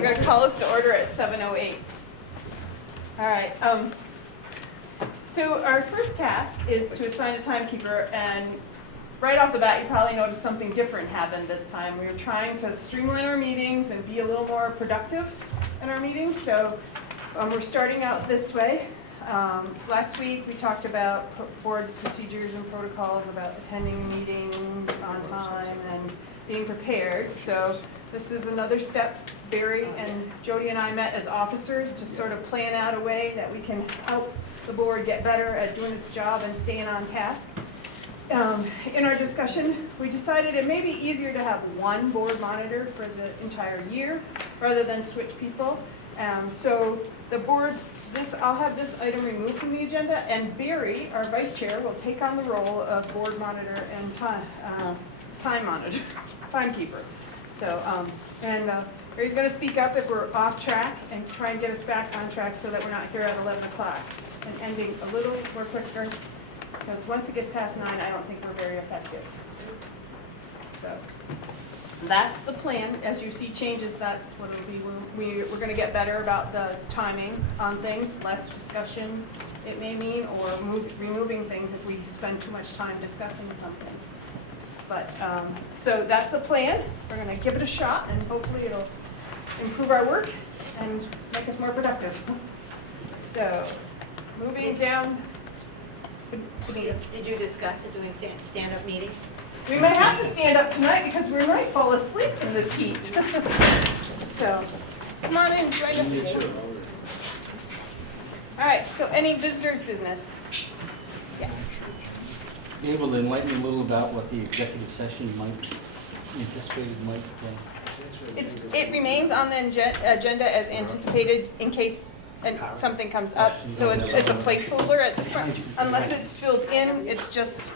I'm going to call us to order at 7:08. All right. So our first task is to assign a timekeeper, and right off the bat, you probably noticed something different happened this time. We were trying to streamline our meetings and be a little more productive in our meetings, so we're starting out this way. Last week, we talked about board procedures and protocols about attending meetings on time and being prepared. So this is another step. Barry and Jody and I met as officers to sort of plan out a way that we can help the board get better at doing its job and staying on task. In our discussion, we decided it may be easier to have one board monitor for the entire year rather than switch people. So the board, I'll have this item removed from the agenda, and Barry, our vice chair, will take on the role of board monitor and timekeeper. So, Barry's going to speak up if we're off track and try and get us back on track so that we're not here at 11 o'clock and ending a little more quicker, because once it gets past 9, I don't think we're very effective. So that's the plan. As you see changes, that's what it'll be. We're going to get better about the timing on things, less discussion it may mean, or removing things if we spend too much time discussing something. But, so that's the plan. We're going to give it a shot, and hopefully it'll improve our work and make us more productive. So, moving down. Did you discuss doing stand-up meetings? We might have to stand up tonight because we might fall asleep in this heat. So, come on in, join us. All right, so any visitors' business? Yes. Be able to enlighten me a little about what the executive session anticipated. It remains on the agenda as anticipated in case something comes up. So it's a placeholder at this point. Unless it's filled in, it's just,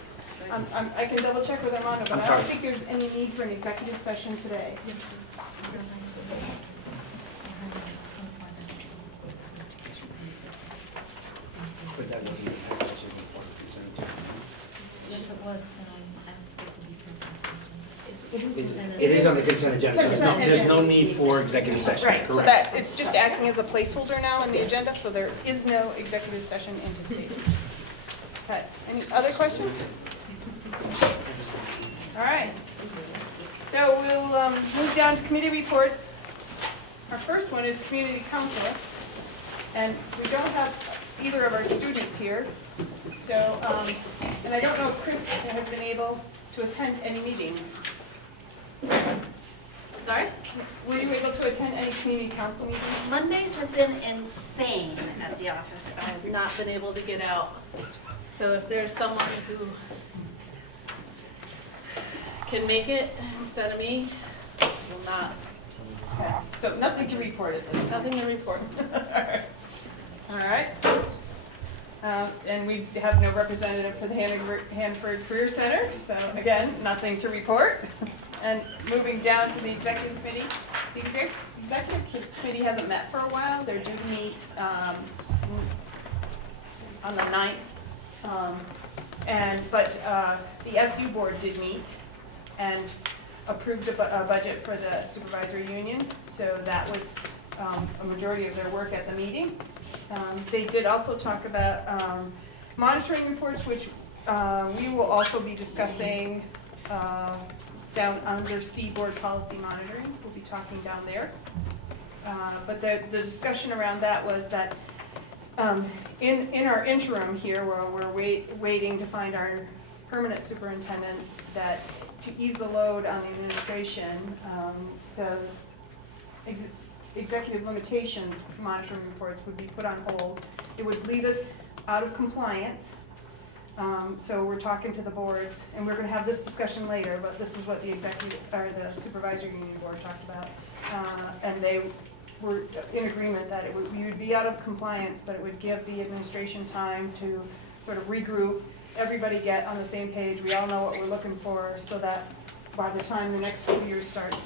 I can double check with Armando, but I don't think there's any need for an executive session today. But that wasn't the package in the report presented. Yes, it was, and I asked for it to be It is on the consent agenda, so there's no need for executive session. Right, so that it's just acting as a placeholder now on the agenda, so there is no executive session anticipated. Okay, any other questions? All right. So we'll move down to committee reports. Our first one is community council, and we don't have either of our students here. So, and I don't know if Chris has been able to attend any meetings. Sorry? Were you able to attend any community council meetings? Mondays have been insane at the office. I've not been able to get out. So if there's someone who can make it instead of me, will not. Okay. So nothing to report at this time. Nothing to report. All right. And we have no representative for the Hanford Career Center, so again, nothing to report. And moving down to the executive committee, the executive committee hasn't met for a while. They're due to meet on the 9th. But the SU board did meet and approved a budget for the supervisory union, so that was a majority of their work at the meeting. They did also talk about monitoring reports, which we will also be discussing down under C board policy monitoring. We'll be talking down there. But the discussion around that was that in our interim here, where we're waiting to find our permanent superintendent, that to ease the load on the administration, the executive limitations monitoring reports would be put on hold. It would leave us out of compliance. So we're talking to the boards, and we're going to have this discussion later, but this is what the the supervisory union board talked about. And they were in agreement that we would be out of compliance, but it would give the administration time to sort of regroup, everybody get on the same page, we all know what we're looking for, so that by the time the next school year starts,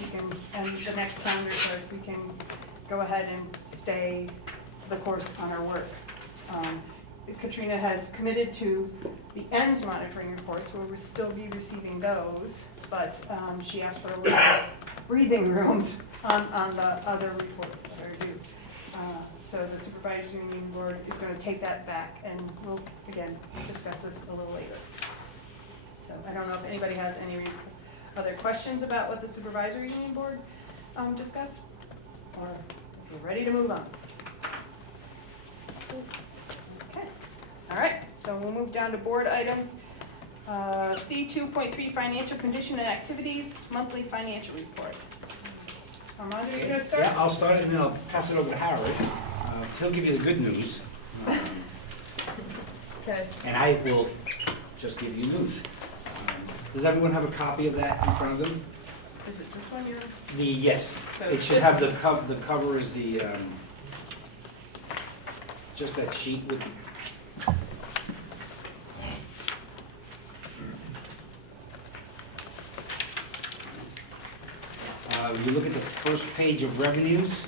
and the next calendar starts, we can go ahead and stay the course on our work. Katrina has committed to the ends monitoring reports, where we'll still be receiving those, but she asked for a little breathing room on the other reports that are due. So the supervisory union board is going to take that back, and we'll, again, discuss this a little later. So I don't know if anybody has any other questions about what the supervisory union board discussed, or if we're ready to move on. Okay, all right, so we'll move down to board items. C 2.3, financial condition and activities, monthly financial report. Armando, you're gonna start? Yeah, I'll start it and then I'll pass it over to Howard. He'll give you the good news. Okay. And I will just give you news. Does everyone have a copy of that in front of them? Is it this one you're? Yes, So it should this have one? the cover is the, just that sheet with the. You look at the first page of revenues.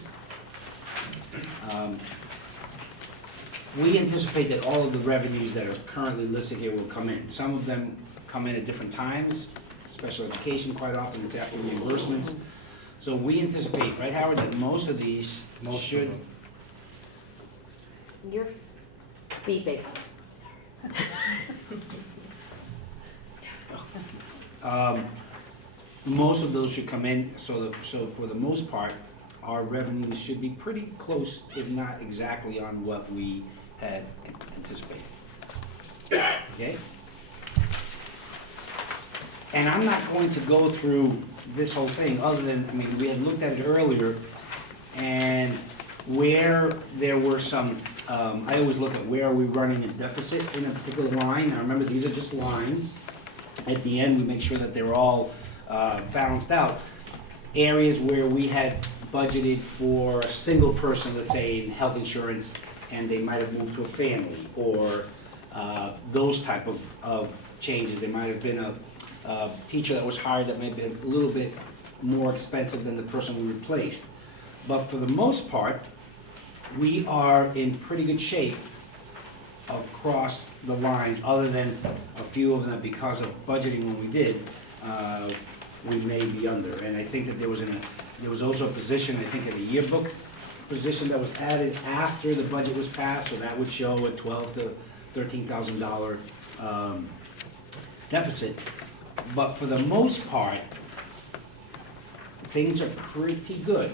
We anticipate that all of the revenues that are currently listed here will come in. Some of them come in at different times, special education quite often, it's after reimbursements. So we anticipate, right Howard, that most of these should. You're beeping. Most of those should come in, so for the most part, our revenues should be pretty close, if not exactly on what we had anticipated. Okay? And I'm not going to go through this whole thing, other than, I mean, we had looked at it earlier, and where there were some, I always look at where are we running a deficit in a particular line. Now remember, these are just lines. At the end, we make sure that they're all balanced out. Areas where we had budgeted for a single person, let's say in health insurance, and they might have moved to a family, or those type of changes. There might have been a teacher that was hired that may have been a little bit more expensive than the person we replaced. But for the most part, we are in pretty good shape across the lines, other than a few of them, because of budgeting when we did, we may be under. And I think that there was also a position, I think, in a yearbook position that was added after the budget was passed, so that would show a $12,000 to $13,000 deficit. But for the most part, things are pretty good.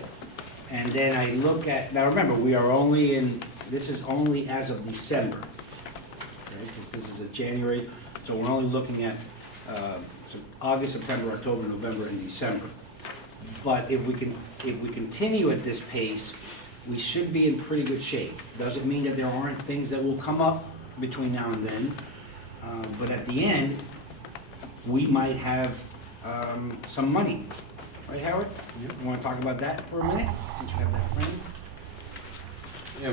And then I look at, now remember, we are only in, this is only as of December. Right? This is a January, so we're only looking at so August, September, October, November, and December. But if we continue at this pace, we should be in pretty good shape. Doesn't mean that there aren't things that will come up between now and then, but at the end, we might have some money. Right, Howard? You want to talk about that for a minute, since you have that frame? Yeah,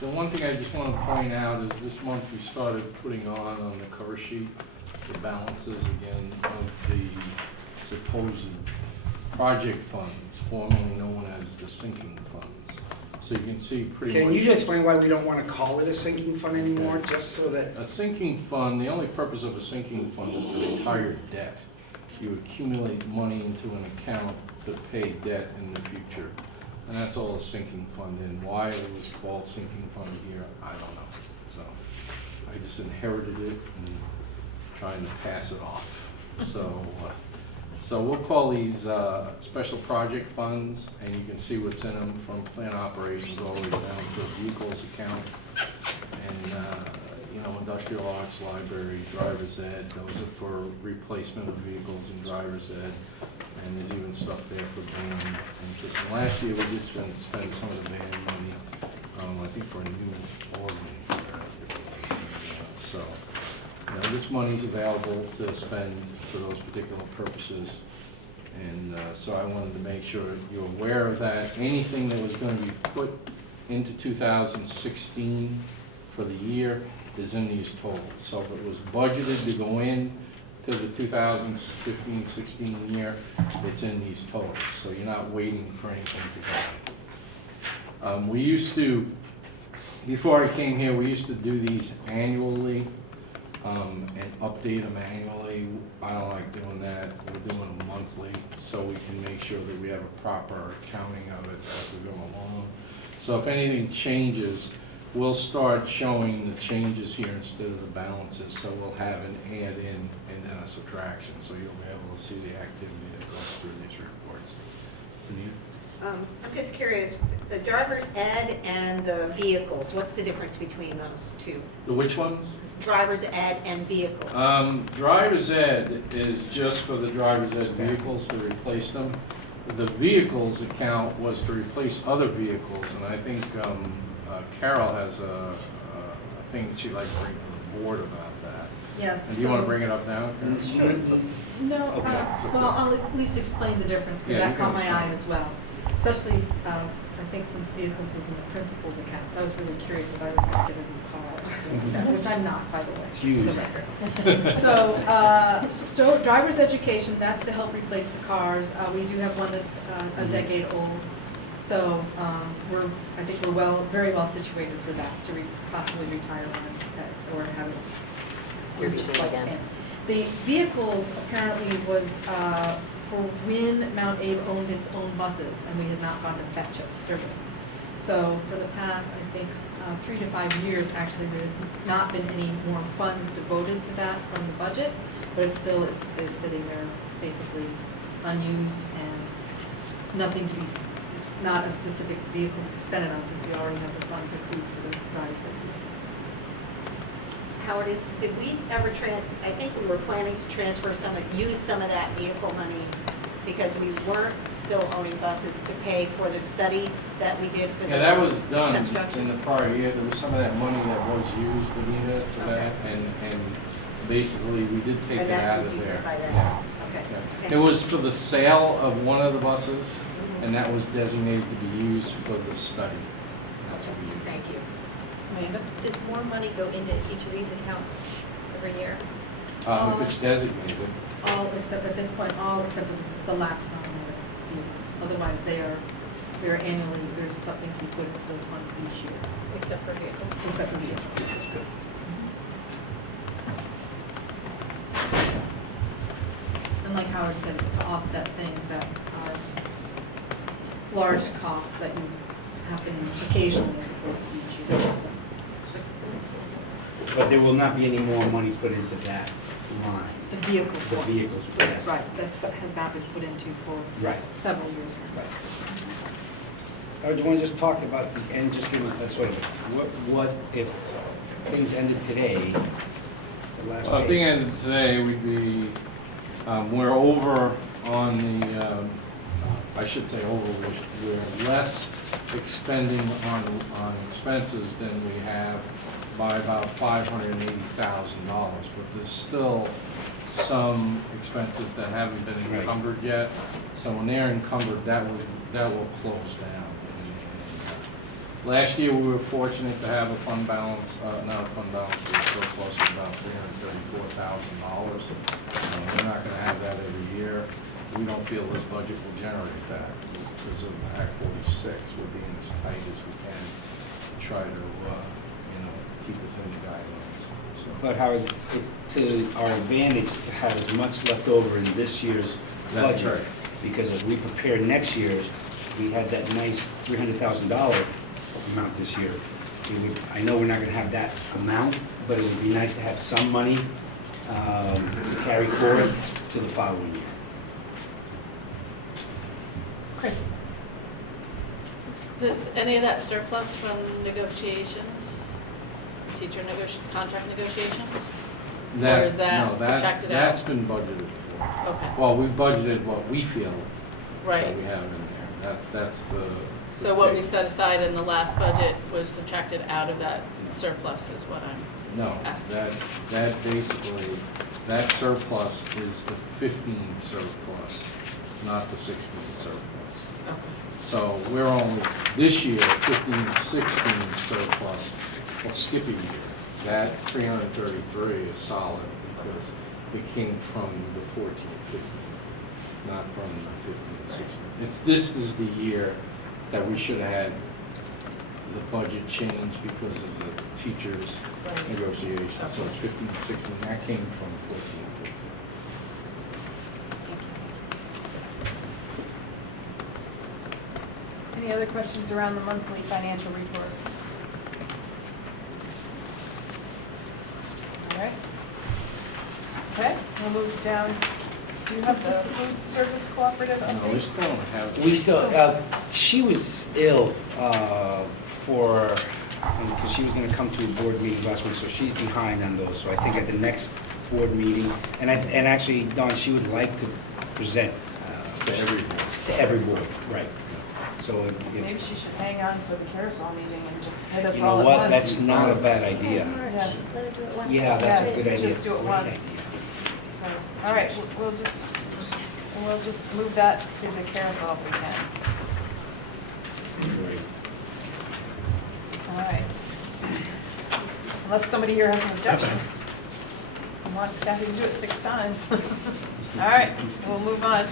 the one thing I just want to point out is this month we started putting on the cover sheet the balances again of the supposed project funds, formerly known as the sinking funds. So you can see pretty much. Can you explain why we don't want to call it a sinking fund anymore, just so that? A sinking fund, the only purpose of a sinking fund is to retire debt. You accumulate money into an account to pay debt in the future. And that's all a sinking fund is. Why it was called sinking fund here, I don't know. So I just inherited it and trying to pass it off. So we'll call these special project funds, and you can see what's in them from plant operations all the way down to a vehicles account, and industrial arts, library, driver's ed. Those are for replacement of vehicles and driver's ed, and there's even stuff there for band. And last year we did spend some of the band money, I think for a new organ. So. This money's available to spend for those particular purposes, and so I wanted to make sure you're aware of that. Anything that was going to be put into 2016 for the year is in these totals. So if it was budgeted to go in to the 2015-16 year, it's in these totals. So you're not waiting for anything to go in. We used to, before I came here, we used to do these annually. and update them annually. I don't like doing that. We're doing them monthly, so we can make sure that we have a proper accounting of it as we go along. So if anything changes, we'll start showing the changes here instead of the balances, so we'll have an add in and then a subtraction, so you'll be able to see the activity that goes through these reports. Anita? I'm just curious, the driver's ed and the vehicles, what's the difference between those two? The which ones? Driver's ed and vehicles. Driver's ed is just for the driver's ed vehicles to replace them. The vehicles account was to replace other vehicles, and I think Carol has a thing she'd like to bring to the board about that. Yes. And do you want to bring it up now? No, Okay. well, I'll at least explain the difference, because Yeah, that you caught can my eye explain. as well. Especially, I think since vehicles was in the principal's accounts, I was really curious if I was going to get a new car, which I'm not, by the way. It's just for the used. record. So driver's education, that's to help replace the cars. We do have one that's a decade old. So I think we're very well situated for that, to possibly retire one or have it reach its lifespan. The vehicles apparently was for when Mount Abe owned its own buses, and we had not gone to fetch a service. So for the past, I think, 3 to 5 years, actually, there's not been any more funds devoted to that from the budget, but it still is sitting there basically unused and nothing to be, not a specific vehicle to spend it on, since we already have the funds approved for the driver's ed vehicles. Howard, did we ever I think we were planning to transfer use some of that vehicle money, because we weren't still owning buses, to pay for the studies that we did for the Yeah, that was done construction? in the prior year. There was some of that money that was used, Anita, for that, and basically, we did take And it that out of reduced it there. by that. Yeah. Okay. Yeah. Okay. It was for the sale of one of the buses, Mhm. and that was designated to be used for the study. That's what we used. Thank you. Amanda? Does more money go into each of these accounts every year? If it's designated. All except, at this point, all except for the last nominated vehicles. Otherwise, they're annually, there's something to be put into those funds each year, Except for vehicles? except for vehicles. And like Howard said, it's to offset things that are large costs that you happen occasionally as opposed to each year. So. But there will not be any more money put into that line, The vehicles. the vehicles, yes. Right, that has not been put into for Right. several years now. I just want to just talk about the end, just give a sort of, what if things ended today, the last Well, at the page? end of today, we'd be, we're over on the, I should say over, we're less expending on expenses than we have by about $580,000, but there's still some expenses that haven't been Right. encumbered yet. So when they're encumbered, that will close down. Last year, we were fortunate to have a fund balance, not a fund balance, but a surplus of about $334,000. We're not going to have that every year. We don't feel this budget will generate that because of Act 46. We're being as tight as we can to try to, keep within the guidelines. So, But Howard, it's to our advantage to have as much left over in this year's That's budget. right. Because as we prepare next year's, we had that nice $300,000 amount this year. I know we're not gonna have that amount, but it would be nice to have some money to carry forward to the following year. Chris? Does any of that surplus from negotiations, teacher contract negotiations? Or is that no, subtracted out? That's been budgeted for. Okay, Well, we budgeted what we feel that right. we have in there. That's the. So what we set aside in the last budget was subtracted out of that surplus is what I'm, No, Ask. that basically, that surplus is the 15 surplus, not the 16 surplus. okay. So we're only, this year, 15, 16 surplus, well, skip a year. That 333 is solid because it came from the 14, 15, not from the 15, 16. This is the year that we should have had the budget changed because of the teachers' negotiations. So it's 15, 16, that came from 14, 15. Any other questions around the monthly financial report? All right. Okay, we'll move down. Do you have the food service cooperative No, we update? still don't have. We still, she was ill because she was gonna come to a board meeting last week, so she's behind on those. So I think at the next board meeting, and actually, Dawn, she would like to present To everyone. to every board, right? So Maybe she should hang on for the carousel meeting and just hit us you all know at what, once. that's not a bad idea. Yeah. Let her do it once. Yeah, that's a Yeah, good idea. just do it Great once. idea. So, all right, we'll just move that to the carousel if we can. Great. All right. Unless somebody here has an objection. And wants Kathy to do it 6 times. All right, we'll move on.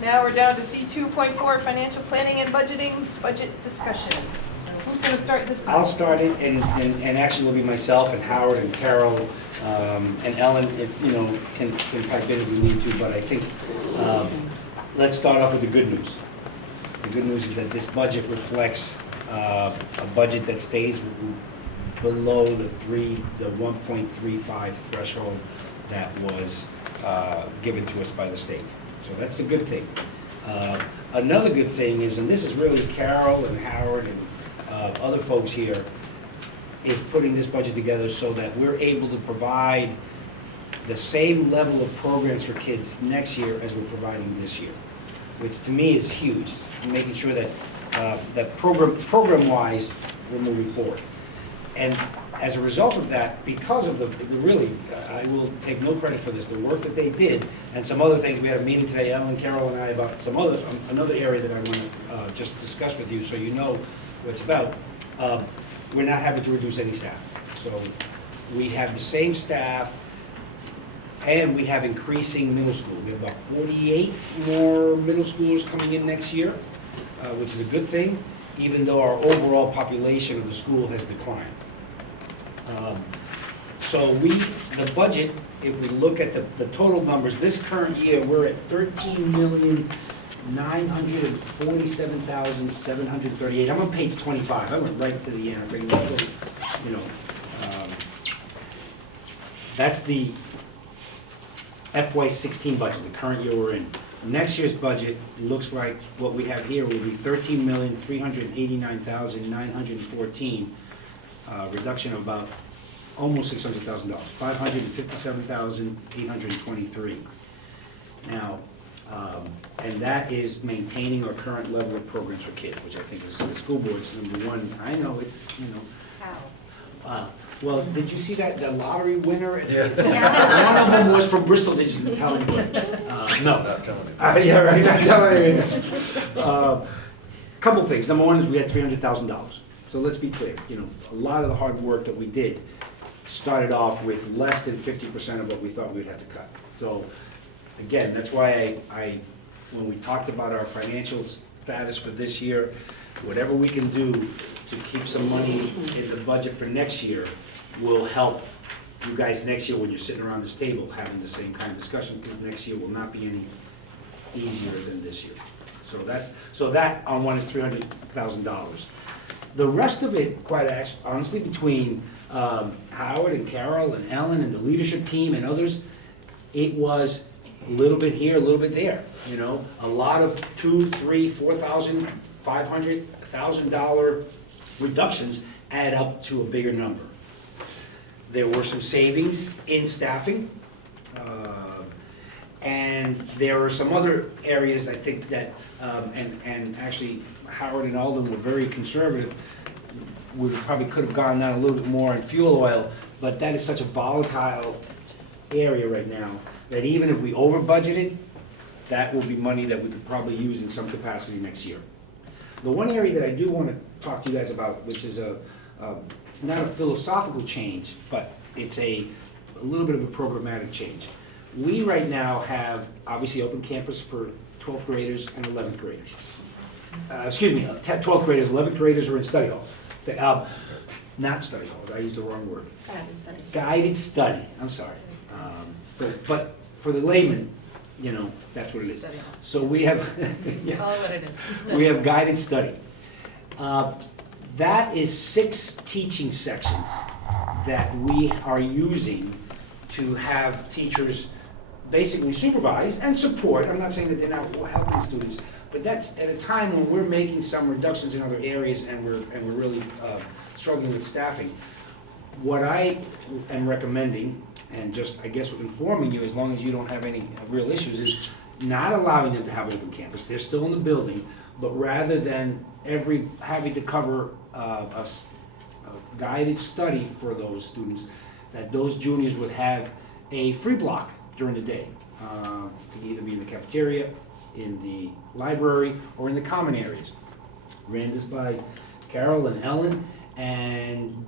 Now we're down to C2.4, financial planning and budgeting, budget discussion. So who's gonna start this time? I'll start it, and actually it'll be myself and Howard and Carol and Ellen, if, you know, can pipe in if we need to, but I think, let's start off with the good news. The good news is that this budget reflects a budget that stays below the 1.35 threshold that was given to us by the state. So that's the good thing. Another good thing is, and this is really Carol and Howard and other folks here, is putting this budget together so that we're able to provide the same level of programs for kids next year as we're providing this year, which to me is huge, making sure that that program-wise, we're moving forward. And as a result of that, because of the, really, I will take no credit for this, the work that they did, and some other things, we had a meeting today, Ellen, Carol, and I, about some other, another area that I want to just discuss with you, so you know what it's about. We're not having to reduce any staff. So we have the same staff, and we have increasing middle school. We have about 48 more middle schoolers coming in next year, which is a good thing, even though our overall population of the school has declined. So the budget, if we look at the total numbers, this current year, we're at $13,947,738. I'm on page 25. I went right to the end. You know, that's the FY16 budget, the current year we're in. Next year's budget looks like what we have here will be $13,389,914, reduction of about almost $600,000, $557,823. Now, and that is maintaining our current level of programs for kids, which I think is the school board's #1. I know it's, you know. How? Well, did you see that, the lottery winner? Yeah. One of them was from Bristol, they just didn't tell anybody. No. Not telling you. Yeah, right, not telling anybody. Couple things. Number one is we had $300,000. So let's be clear, you know, a lot of the hard work that we did started off with less than 50% of what we thought we'd have to cut. So, again, that's why when we talked about our financial status for this year, whatever we can do to keep some money in the budget for next year will help you guys next year when you're sitting around this table having the same kind of discussion, because next year will not be any easier than this year. So that on one is $300,000. The rest of it, quite honestly, between Howard and Carol and Ellen and the leadership team and others, it was a little bit here, a little bit there, you know? A lot of $2,000, $3,000, $4,000, $500, $1,000 reductions add up to a bigger number. There were some savings in staffing, and there are some other areas, I think, that, and actually Howard and Alden were very conservative. We probably could have gone down a little bit more in fuel oil, but that is such a volatile area right now that even if we over budgeted, that will be money that we could probably use in some capacity next year. The one area that I do want to talk to you guys about, which is it's not a philosophical change, but it's a little bit of a programmatic change. We right now have obviously open campus for 12th graders and 11th graders. 12th graders, 11th graders are in study halls. Not study halls, I used the wrong word. Guided study. Guided study, I'm sorry. But for the layman, you know, that's what it is. Study hall. So we have, yeah, Call it what it is. we have guided study. That is 6 teaching sections that we are using to have teachers basically supervise and support. I'm not saying that they're not helping students, but that's at a time when we're making some reductions in other areas and we're really struggling with staffing. What I am recommending, and just, I guess, informing you, as long as you don't have any real issues, is not allowing them to have open campus. They're still in the building, but rather than having to cover a guided study for those students, that those juniors would have a free block during the day. It could either be in the cafeteria, in the library, or in the common areas. Ran this by Carol and Ellen, and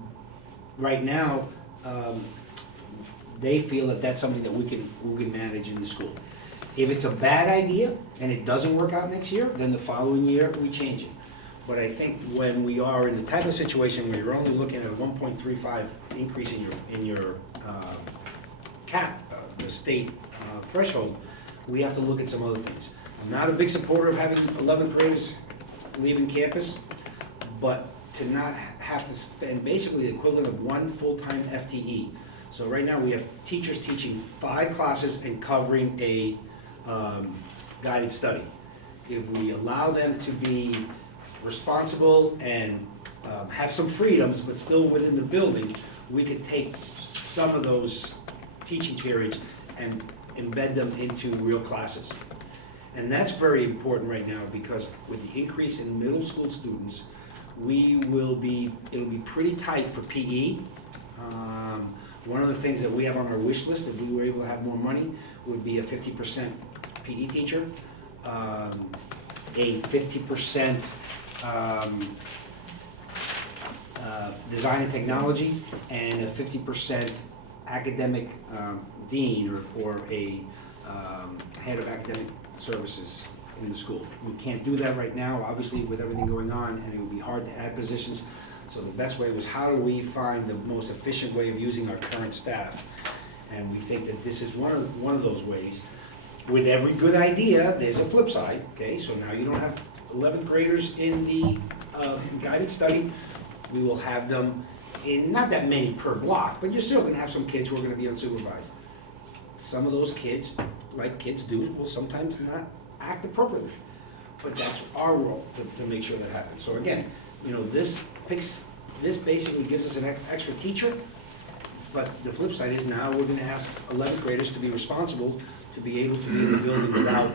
right now, they feel that that's something that we can manage in the school. If it's a bad idea and it doesn't work out next year, then the following year we change it. But I think when we are in the type of situation where you're only looking at a 1.35 increase in your cap, the state threshold, we have to look at some other things. I'm not a big supporter of having 11th graders leaving campus, but to not have to spend basically the equivalent of 1 full-time FTE. So right now we have teachers teaching 5 classes and covering a guided study. If we allow them to be responsible and have some freedoms, but still within the building, we could take some of those teaching periods and embed them into real classes. And that's very important right now, because with the increase in middle school students, it'll be pretty tight for PE. One of the things that we have on our wish list, if we were able to have more money, would be a 50% PE teacher, a 50% design and technology, and a 50% academic dean or a head of academic services in the school. We can't do that right now, obviously, with everything going on, and it would be hard to add positions. So the best way was, how do we find the most efficient way of using our current staff? And we think that this is one of those ways. With every good idea, there's a flip side, okay? So now you don't have 11th graders in the guided study. We will have them in not that many per block, but you're still gonna have some kids who are gonna be unsupervised. Some of those kids, like kids do, will sometimes not act appropriately. But that's our role to make sure that happens. So again, you know, this basically gives us an extra teacher, but the flip side is now we're gonna ask 11th graders to be responsible, to be able to be in the building without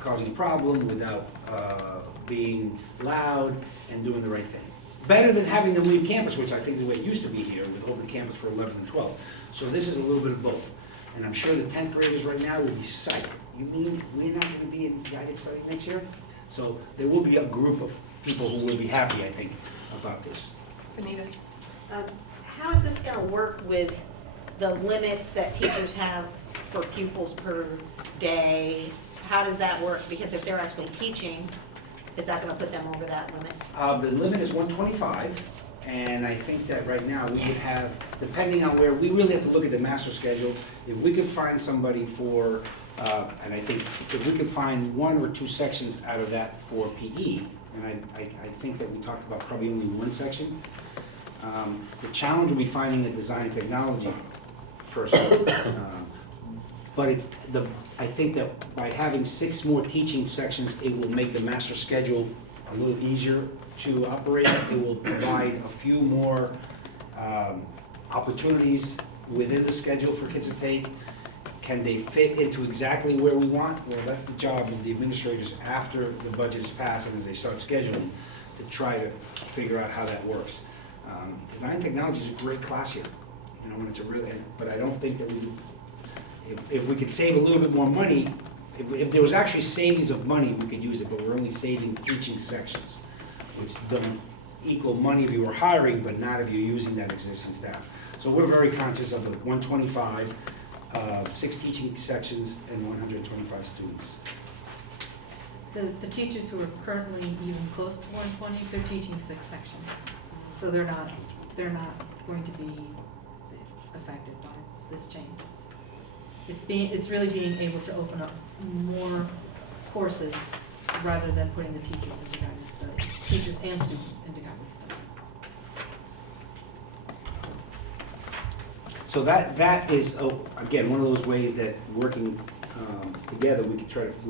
causing a problem, without being loud, and doing the right thing. Better than having them leave campus, which I think is the way it used to be here, with open campus for 11th and 12th. So this is a little bit of both. And I'm sure the 10th graders right now will be psyched. You mean we're not gonna be in guided study next year? So there will be a group of people who will be happy, I think, about this. Anita? How is this gonna work with the limits that teachers have for pupils per day? How does that work? Because if they're actually teaching, is that gonna put them over that limit? The limit is 125, and I think that right now we would have, depending on where, we really have to look at the master schedule. If we could find somebody for, and I think if we could find 1 or 2 sections out of that for PE, and I think that we talked about probably only 1 section. The challenge will be finding a design and technology person. But I think that by having 6 more teaching sections, it will make the master schedule a little easier to operate. It will provide a few more opportunities within the schedule for kids to take. Can they fit into exactly where we want? Well, that's the job of the administrators after the budget is passed and as they start scheduling, to try to figure out how that works. Design technology is a great class here, you know, and it's a really, but I don't think that if we could save a little bit more money, if there was actually savings of money, we could use it, but we're only saving teaching sections, which don't equal money if you were hiring, but not if you're using that existing staff. So we're very conscious of the 125, 6 teaching sections, and 125 students. The teachers who are currently even close to 120, they're teaching 6 sections. So they're not going to be affected by this change. It's really being able to open up more courses rather than putting the teachers into guidance study, teachers and students into guidance study. So that is, again, one of those ways that working together, we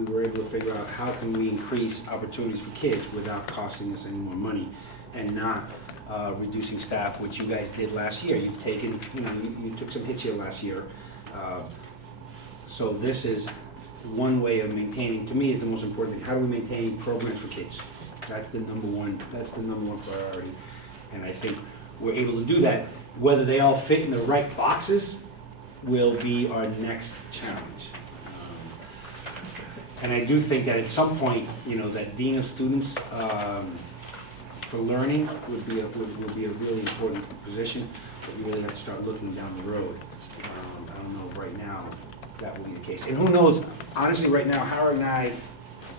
were able to figure out how can we increase opportunities for kids without costing us any more money and not reducing staff, which you guys did last year. You've taken, you took some hits here last year. So this is one way of maintaining, to me, is the most important thing. How do we maintain programs for kids? That's the number one priority. And I think we're able to do that. Whether they all fit in the right boxes will be our next challenge. And I do think that at some point, that dean of students for learning would be a really important position, but we really have to start looking down the road. I don't know if right now that will be the case. And who knows, honestly, right now, Howard and I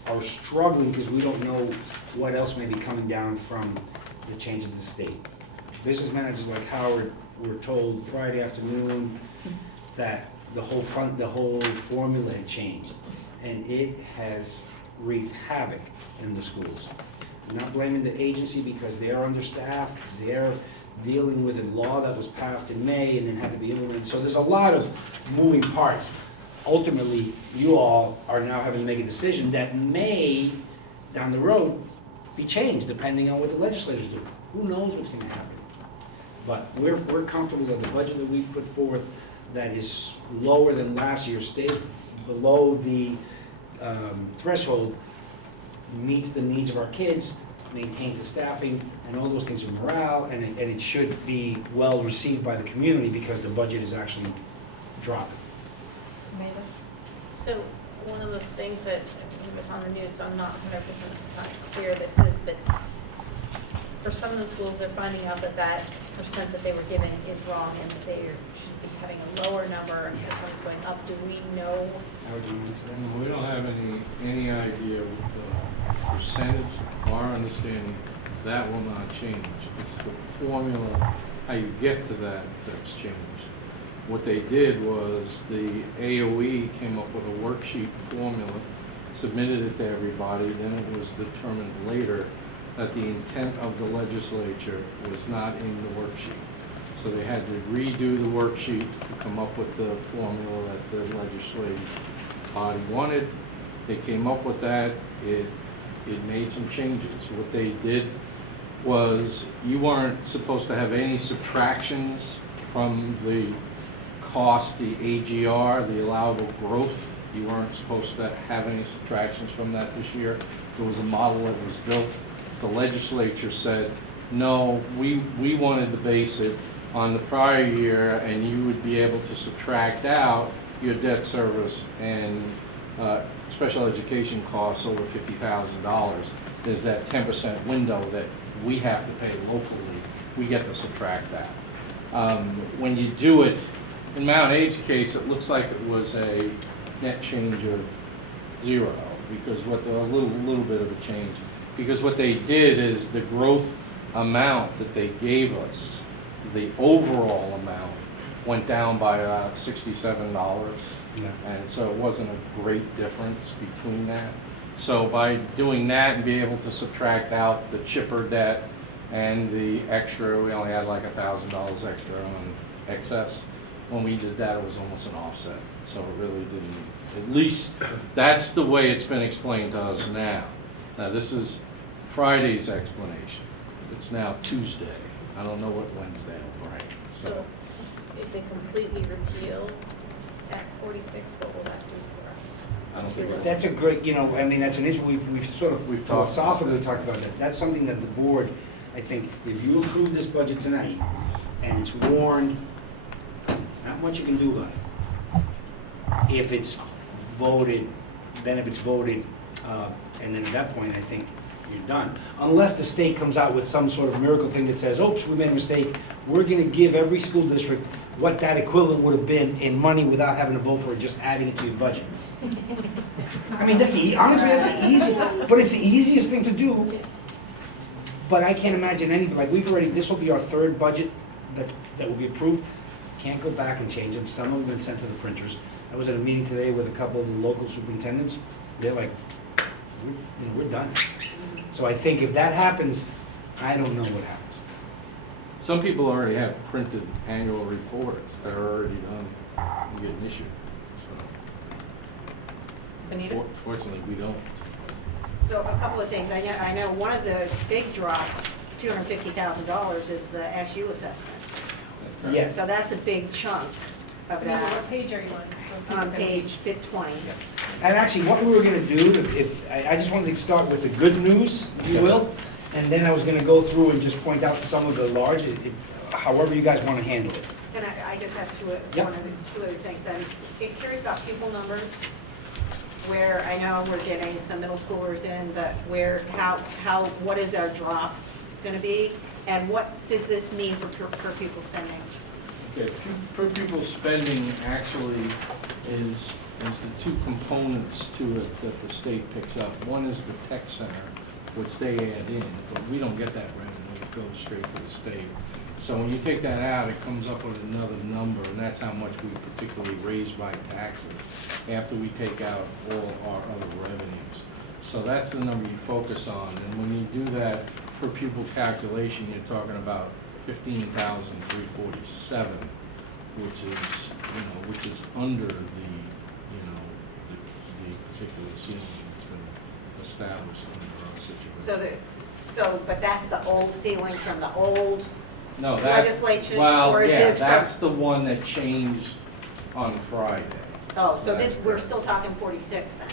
are struggling because we don't know what else may be coming down from the change of the state. Business managers like Howard were told Friday afternoon that the whole formula had changed, and it has wreaked havoc in the schools. I'm not blaming the agency because they're understaffed, they're dealing with a law that was passed in May and then had to be implemented. So there's a lot of moving parts. Ultimately, you all are now having to make a decision that may, down the road, be changed depending on what the legislators do. Who knows what's going to happen? But we're comfortable that the budget that we put forth that is lower than last year, stays below the threshold, meets the needs of our kids, maintains the staffing, and all those things are morale, and it should be well received by the community because the budget is actually dropping. Amanda? So one of the things that was on the news, so I'm not 100% clear this is, but for some of the schools, they're finding out that percent that they were given is wrong and that they should be having a lower number and percent's going up. Do we know? We don't have any idea what the percentage. Our understanding, that will not change. It's the formula, how you get to that, that's changed. What they did was the AOE came up with a worksheet formula, submitted it to everybody, then it was determined later that the intent of the legislature was not in the worksheet. So they had to redo the worksheet to come up with the formula that the legislative body wanted. They came up with that. It made some changes. What they did was you weren't supposed to have any subtractions from the cost, the AGR, the allowable growth. You weren't supposed to have any subtractions from that this year. There was a model that was built. The legislature said, no, we wanted to base it on the prior year, and you would be able to subtract out your debt service and special education costs over $50,000. There's that 10% window that we have to pay locally. We get to subtract that. When you do it, in Mount Abe's case, it looks like it was a net change of 0, because a little bit of a change. Because what they did is the growth amount that they gave us, the overall amount, went down by about $67. Yeah. And so it wasn't a great difference between that. So by doing that and being able to subtract out the chipper debt and the extra, we only had like $1,000 extra on excess. When we did that, it was almost an offset. So it really didn't, at least that's the way it's been explained to us now. Now this is Friday's explanation. It's now Tuesday. I don't know what Wednesday will bring. So if they completely repeal Act 46, what will that do for us? I don't think That's a great, that's an issue we've philosophically talked about that. That's something that the board, I think, if you approve this budget tonight and it's warned, not much you can do about it. If it's voted, and then at that point, I think you're done. Unless the state comes out with some sort of miracle thing that says, oops, we made a mistake, we're gonna give every school district what that equivalent would have been in money without having to vote for it, just adding it to your budget. I mean, honestly, that's the easy, but it's the easiest thing to do. But I can't imagine any, like, we've already, this will be our third budget that will be approved. Can't go back and change them. Some of them have been sent to the printers. I was at a meeting today with a couple of the local superintendents. They're like, we're done. So I think if that happens, I don't know what happens. Some people already have printed annual reports that are already done and getting issued. Benita? So fortunately, we don't. So a couple of things, I know one of the big drops, $250,000, is the SU assessment. Yes. So that's a big chunk of Benita, that, what page are you on? So people on can see. page 20. And actually, what we were gonna do, I just wanted to start with the good news, if you will, and then I was gonna go through and just point out some of the large, however you guys wanna handle it. And I just have two Yep. other things. I'm curious about pupil numbers, where I know we're getting some middle schoolers in, but what is our drop gonna be? And what does this mean for per pupil spending? Okay, per pupil spending actually is the two components to it that the state picks up. One is the tech center, which they add in, but we don't get that revenue, it goes straight to the state. So when you take that out, it comes up with another number, and that's how much we particularly raise by taxes after we take out all our other revenues. So that's the number you focus on, and when you do that per pupil calculation, you're talking about 15,347, which is under the particular ceiling that's been established under our situation. But that's the old ceiling from the old No, that, legislation, well, or is yeah, this from? that's the one that changed on Friday. Oh, so That's we're correct. still talking 46 then?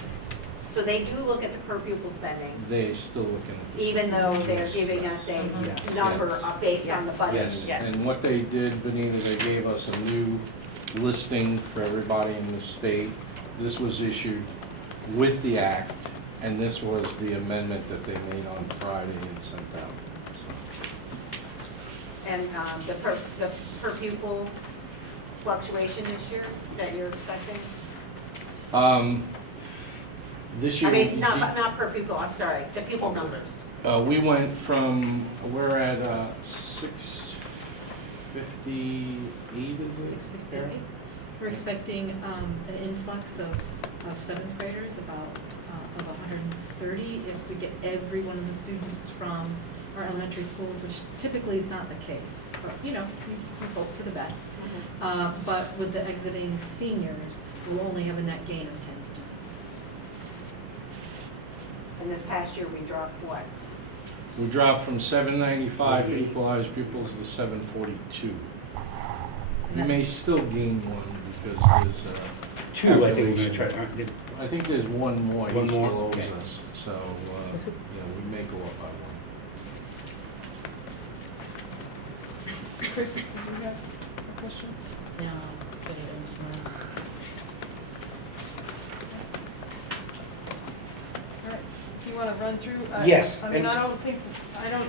So they do look at the per pupil spending, They still looking at. even though they're giving us a Yes. number Yes. based on the Yes. budget? Yes. Yes. And what they did, Benita, they gave us a new listing for everybody in the state. This was issued with the act, and this was the amendment that they made on Friday and sent out. And the per pupil fluctuation this year that you're expecting? This I year. mean, not per pupil, I'm sorry, the pupil numbers. We went from, we're at 658, is it? 658. We're expecting an influx of seventh graders, about of 130, if we get every one of the students from our elementary schools, which typically is not the case. But, we hope for the best. But with the exiting seniors, we'll only have a net gain of 10 students. And this past year, we dropped what? We dropped from 795 equalized pupils to 742. We may still gain one because there's Two, I think we're gonna try, I think there's one more. One He still more? owes Okay. us, so, we may go up by one. Chris, do you have a question? No, Benita's not. All right, do you want to run through? Yes, I mean, and-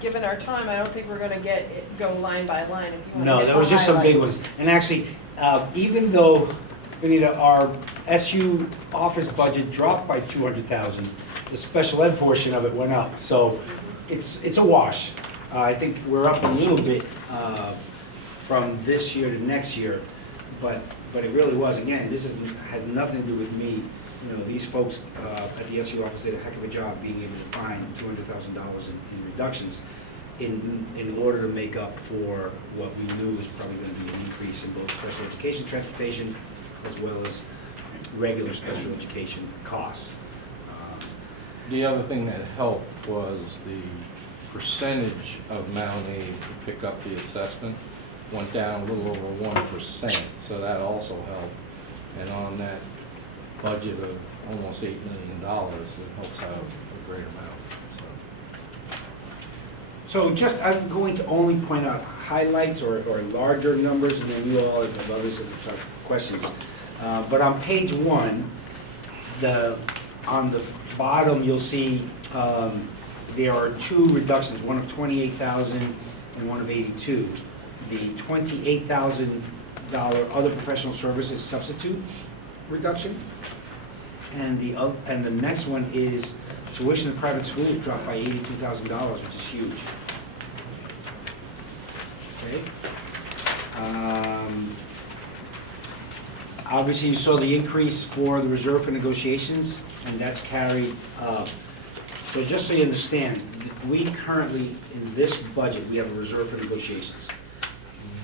given our time, I don't think we're going to go line by line. If you want to No, hit there the was just some big highlights. ones. And actually, even though, Benita, our SU office budget dropped by 200,000, the special ed portion of it went up. So it's a wash. I think we're up a little bit from this year to next year, but it really was, again, this has nothing to do with me. These folks at the SU office did a heck of a job being able to find $200,000 in reductions in order to make up for what we knew was probably going to be an increase in both special education transportation as well as regular special education costs. The other thing that helped was the percentage of Mount A to pick up the assessment went down a little over 1%, so that also helped. And on that budget of almost $8 million, it helps out a great amount. So just, I'm going to only point out highlights or larger numbers, and then you all have others that have questions. But on page 1, on the bottom, you'll see there are two reductions, one of 28,000 and one of 82. The $28,000 other professional services substitute reduction, and the next one is Tuition in private schools dropped by $82,000, which is huge. Okay. Obviously, you saw the increase for the reserve for negotiations, and that's carried up. So just so you understand, we currently, in this budget, we have a reserve for negotiations.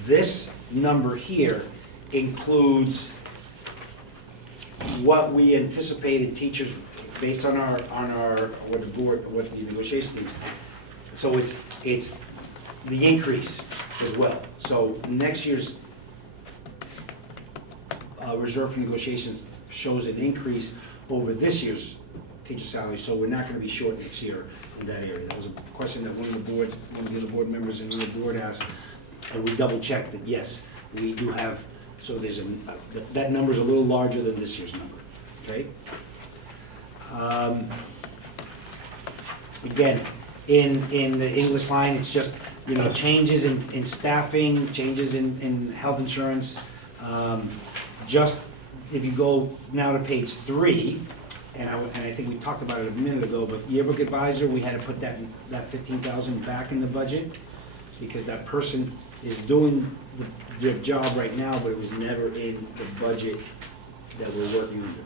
This number here includes what we anticipated teachers, based on what the board, what the negotiation teams. So it's the increase as well. So next year's reserve for negotiations shows an increase over this year's teacher salary, so we're not gonna be short next year in that area. That was a question that one of the other board members and one of the board asked, and we double checked that, yes, we do have, so there's that number's a little larger than this year's number, okay? Again, in the English line, it's just, you know, changes in staffing, changes in health insurance. Just, if you go now to page 3, and I think we talked about it a minute ago, but yearbook advisor, we had to put that 15,000 back in the budget, because that person is doing their job right now, but it was never in the budget that we're working under.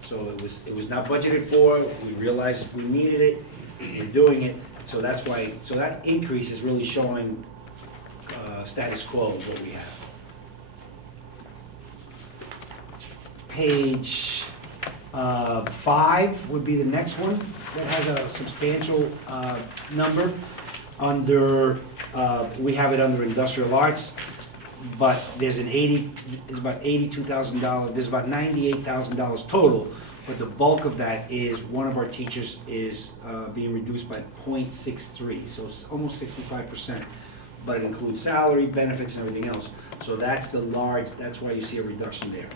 So it was not budgeted for, we realized we needed it, we're doing it, so that's why, so that increase is really showing status quo of what we have. Page 5 would be the next one, that has a substantial number. Under, we have it under industrial arts, but there's about $82,000, there's about $98,000 total, but the bulk of that is one of our teachers is being reduced by 0.63, so it's almost 65%, but it includes salary, benefits, and everything else. So that's that's why you see a reduction there.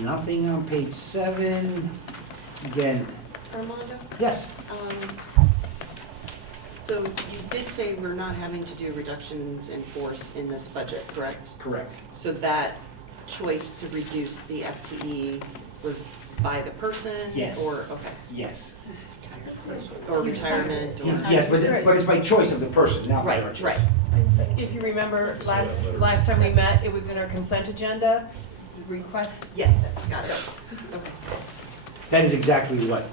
Nothing on page 7. Again, Armando? yes. So you did say we're not having to do reductions in force in this budget, correct? Correct. So that choice to reduce the FTE was by the person? Yes. Or, okay, Yes. or retirement? or- Yes, but it's by choice of the person, not by our Right, choice. right. If you remember, last time we met, it was in our consent agenda, request. Yes, got it. Okay. That is exactly what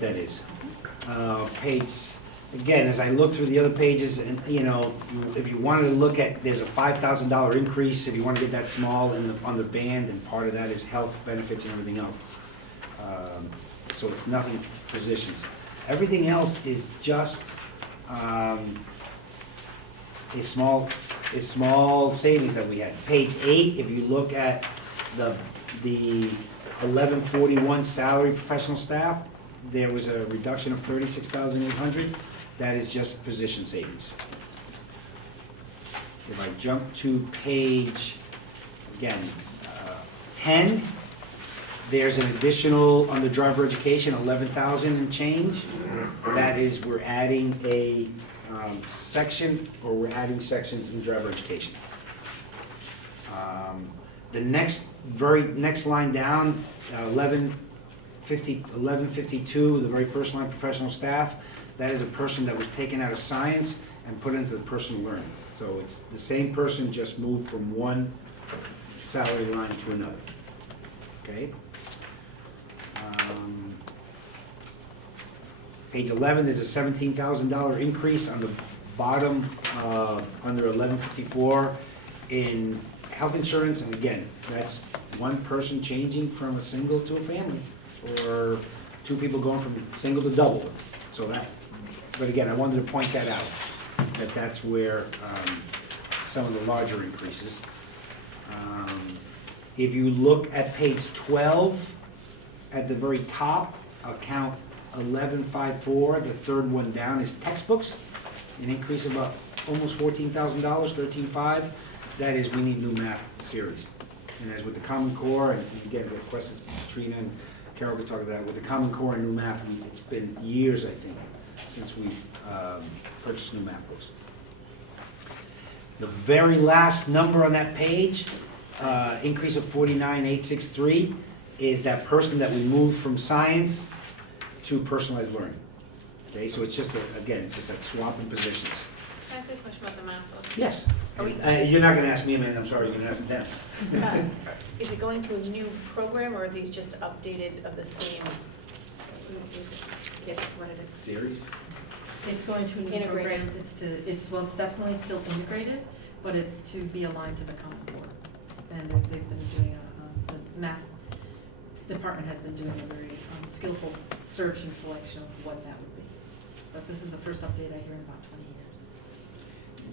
that is. Page, again, as I look through the other pages, and, you know, if you wanted to look at, there's a $5,000 increase, if you want to get that small on the band, and part of that is health benefits and everything else. So it's nothing positions. Everything else is just a small savings that we had. Page 8, if you look at the 1141 salary professional staff, there was a reduction of 36,800. That is just position savings. If I jump to page, again, 10, there's an additional, under driver education, 11,000 and change. That is, we're adding a section, or we're adding sections in driver education. The very next line down, 1152, the very first line, professional staff, that is a person that was taken out of science and put into the personal learning. So it's the same person, just moved from one salary line to another. Okay? Page 11, there's a $17,000 increase on the bottom, under 1154 in health insurance, and again, that's one person changing from a single to a family, or two people going from single to double. So that, but again, I wanted to point that out, that's where some of the larger increases. If you look at page 12, at the very top, account 1154, the third one down is textbooks, an increase of about almost $14,000, $13,500. That is, we need new math series. And as with the Common Core, and again, the questions Trina and Carol could talk about, with the Common Core and new math, it's been years, I think, since we've purchased new math books. The very last number on that page, increase of 49,863, is that person that we moved from science to personalized learning. Okay, so it's just, again, it's just like swapping positions. Can I ask you a question about the math books? Yes. Are we- You're not gonna ask me, man, I'm sorry, you're gonna ask them. Is it going to a new program, or are these just updated of the same? Yeah, what it is. Series? It's going to a new Integrated. program, it's definitely still integrated, but it's to be aligned to the Common Core. And they've been doing the math department has been doing a very skillful search and selection of what that would be. But this is the first update I hear in about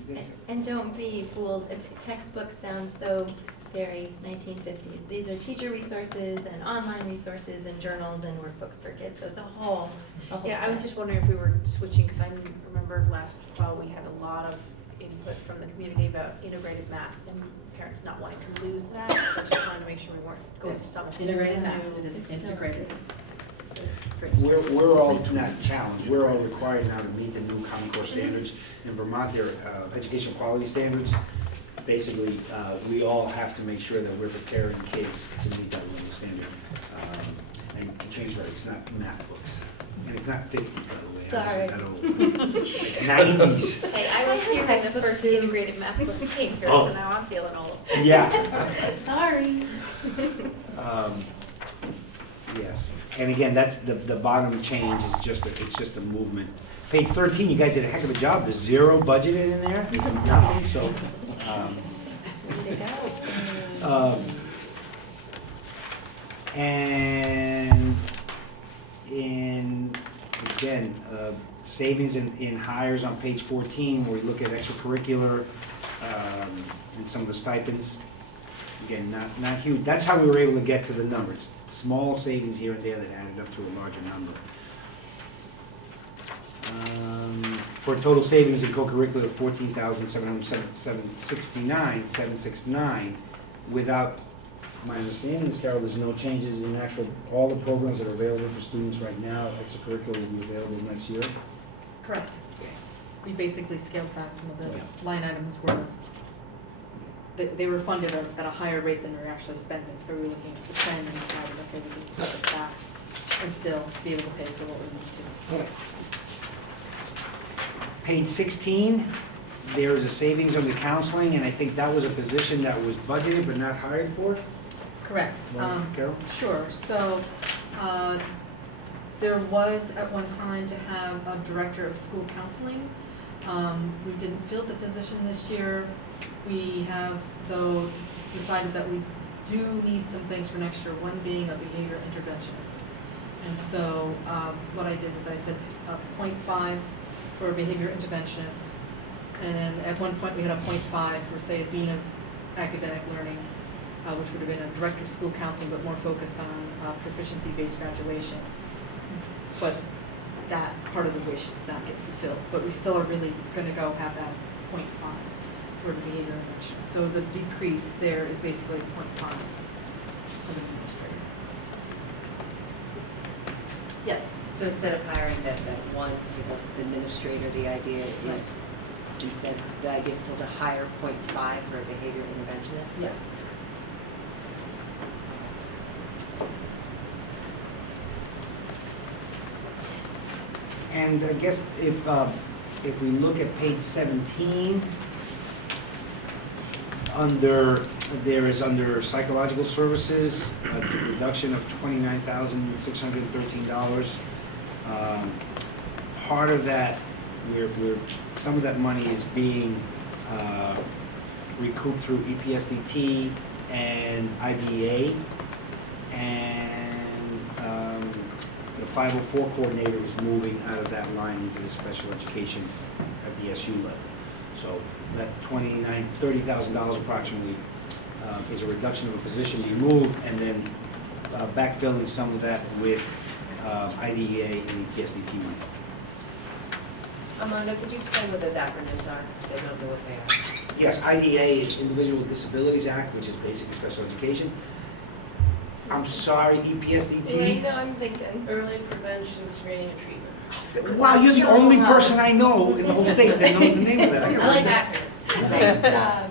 20 years. And don't be fooled if textbooks sound so very 1950s. These are teacher resources and online resources and journals and workbooks for kids, so it's a whole Yeah, I was set. just wondering if we were switching, because I remember last fall, we had a lot of input from the community about integrated math, and parents not wanting to lose that, so I just wanted to make sure we weren't going to something Integrated new. math, it is integrated. We're all not challenged, we're all required now to meet the new Common Core standards. In Vermont, their educational quality standards, basically, we all have to make sure that we're preparing kids to meet that level standard. And change that, it's not math books, and it's not 50, by the way. Sorry. That old. Like 90s. Hey, I was here when the first integrated math books came here, Oh. so now I'm feeling old. Yeah. Sorry. Yes, and again, that's the bottom change is just, it's just a movement. Page 13, you guys did a heck of a job, there's zero budgeted in there, there's nothing, so. Way to go. And again, savings in hires on page 14, where we look at extracurricular and some of the stipends. Again, not huge. That's how we were able to get to the numbers. Small savings here and there that added up to a larger number. For a total savings in co-curricular of $14,769, without, my understanding is, Carol, there's no changes in actual, all the programs that are available for students right now, extracurricular will be available next year. Correct. We basically scaled back some of the Yeah. line items where they were funded at a higher rate than we were actually spending, so we were looking at the trend and decided, okay, we can scale this back and still be able to pay for what we need to. Okay. Page 16, there is a savings on the counseling, and I think that was a position that was budgeted but not hired for. Correct. Carol? Sure, so, there was at one time to have a director of school counseling. We didn't fill the position this year. We have, though, decided that we do need some things for next year, one being a behavior interventionist. And so, what I did is I said 0.5 for a behavior interventionist. And then at one point, we had a 0.5 for, say, a dean of academic learning, which would have been a director of school counseling, but more focused on proficiency-based graduation. But that part of the wish did not get fulfilled. But we still are really going to go have that 0.5 for the behavior intervention. So the decrease there is basically 0.5 for the administrator. Yes? So instead of hiring that one for the administrator, the idea is instead, the idea is still to hire 0.5 for a behavior interventionist? Yes. And I guess if we look at page 17, under psychological services, a reduction of $29,613. Part of that, some of that money is being recouped through EPSDT and IDEA, and the 504 coordinator is moving out of that line into the special education at the SU level. So that $30,000 approximately is a reduction of a position being moved, and then backfilling some of that with IDEA and EPSDT money. Armando, could you explain what those acronyms are, because I don't know what they are? Yes, IDEA is Individual Disabilities Act, which is basically special education. I'm sorry, EPSDT? No, I'm thinking. Early prevention, screening, and treatment. Wow, you're the only person I know in the whole state that knows the name of that. I like acronyms. Nice job.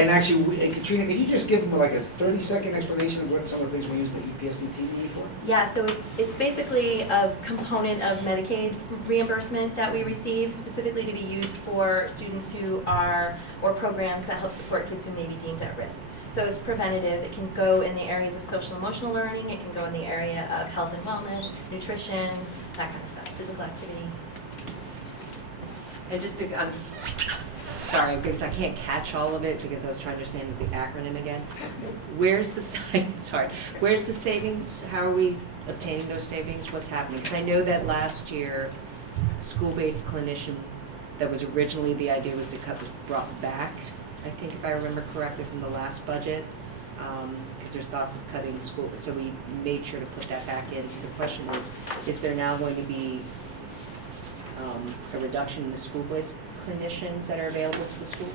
And actually, and Katrina, can you just give them like a 30-second explanation of what some of the things we use the EPSDT for? Yeah, so it's basically a component of Medicaid reimbursement that we receive specifically to be used for students who are, or programs that help support kids who may be deemed at risk. So it's preventative. It can go in the areas of social emotional learning. It can go in the area of health and wellness, nutrition, that kind of stuff, physical activity. And just to, I'm sorry, because I can't catch all of it because I was trying to understand the acronym again. Where's the, where's the savings? How are we obtaining those savings? What's happening? Because I know that last year, school-based clinician, that was originally the idea was to cut, was brought back, I think if I remember correctly from the last budget, because there's thoughts of cutting the school, so we made sure to put that back in. So the question is there now going to be a reduction in the school-based clinicians that are available to the school?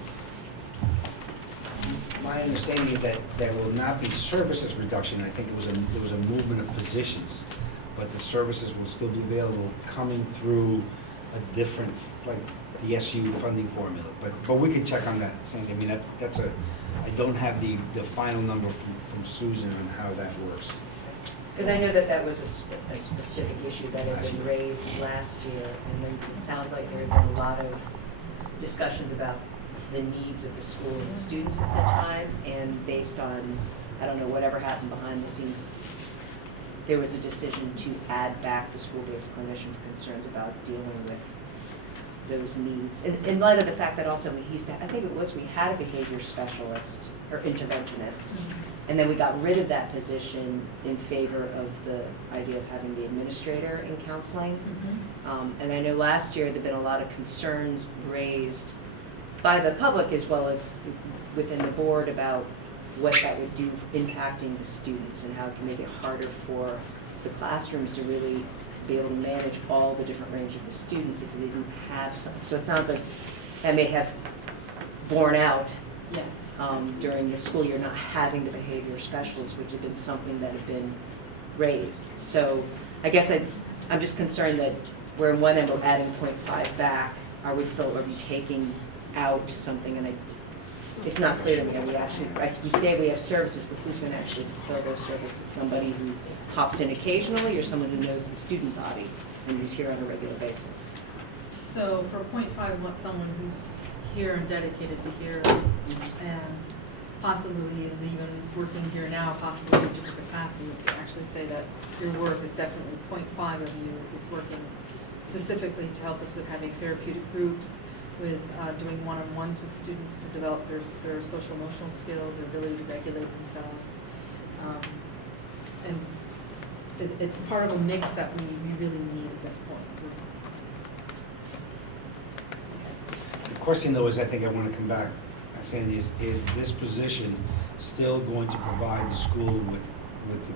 My understanding is that there will not be services reduction. I think there was a movement of positions, but the services will still be available coming through a different, like the SU funding formula. But we can check on that. Saying, I mean, that's a, I don't have the final number from Susan on how that works. Because I know that that was a specific issue that had been raised last year, and then it sounds like there have been a lot of discussions about the needs of the school and the students at the time, and based on, I don't know, whatever happened behind the scenes, there was a decision to add back the school-based clinician for concerns about dealing with those needs. In light of the fact that also we used to, I think it was, we had a behavior specialist or interventionist, and then we got rid of that position in favor of the idea of having the administrator in counseling. And I know last year there'd been a lot of concerns raised by the public as well as within the board about what that would do impacting the students and how it can make it harder for the classrooms to really be able to manage all the different range of the students if they didn't have some. So it sounds like that may have borne out during the school year, not having the behavior specialists, which had been something that had been raised. So I guess I'm just concerned that we're in one end, we're adding 0.5 back. Are we taking out something? And it's not clear to me. We say we have services, but who's going to actually fulfill those services? Somebody who pops in occasionally, or someone who knows the student body and who's here on a regular basis? So for 0.5, we want someone who's here and dedicated to here, and possibly is even working here now, possibly in different capacity, to actually say that your work is definitely 0.5 of you is working specifically to help us with having therapeutic groups, with doing one-on-ones with students to develop their social emotional skills, their ability to regulate themselves. And it's part of a mix that we really need at this point. The question though is, I think I want to come back, Sandy, is this position still going to provide the school with the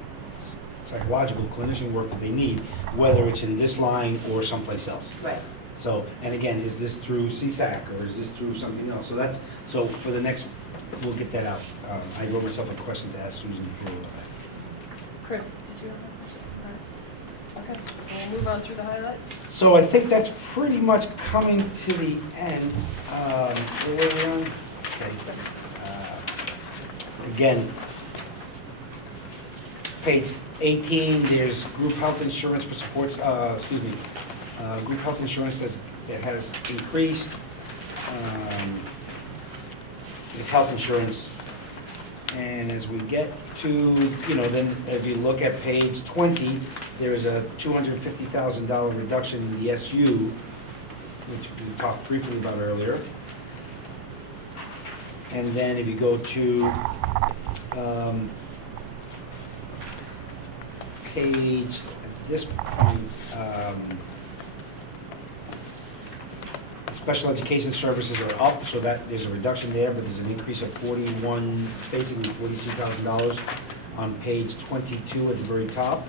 psychological clinician work that they need, whether it's in this line or someplace else? Right. So, and again, is this through CSAC or is this through something else? So for the next, we'll get that out. I wrote myself a question to ask Susan about that. Chris, did you have a question? Okay, we'll move on through the highlights. So I think that's pretty much coming to the end. Where are we on? Okay. Again, page 18, there's group health insurance for supports, group health insurance that has increased with health insurance. And as we get to, then if you look at page 20, there's a $250,000 reduction in the SU, which we talked briefly about earlier. And then if you go to page, at this point, special education services are up, so that there's a reduction there, but there's an increase of basically $42,000 on page 22 at the very top.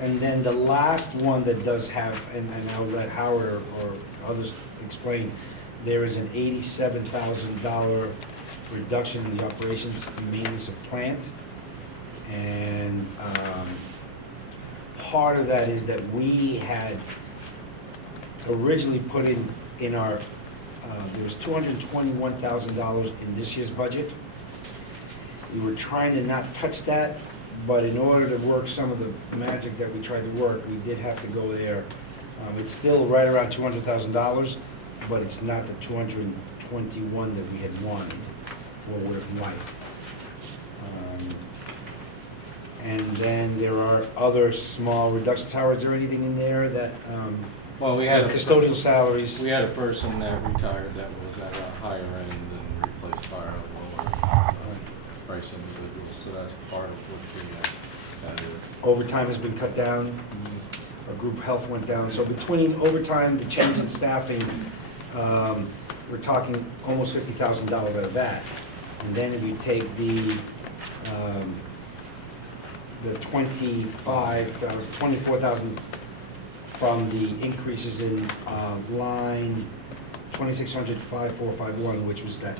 And then the last one that does have, and I'll let Howard or others explain, there is an $87,000 reduction in the operations and maintenance of plant. And part of that is that we had originally put in our, there was $221,000 in this year's budget. We were trying to not touch that, but in order to work some of the magic that we tried to work, we did have to go there. It's still right around $200,000, but it's not the 221 that we had wanted or would have liked. And then there are other small reductions. Howard, is there anything in there that, Well, we had a custodial salaries? We had a person that retired that was at a higher end and replaced by a lower price individual, so that's part of what that is. Overtime has been cut down. Our group health went down. So between overtime, the change in staffing, we're talking almost $50,000 out of that. And then if you take the 24,000 from the increases in line 2600-5451, which was that,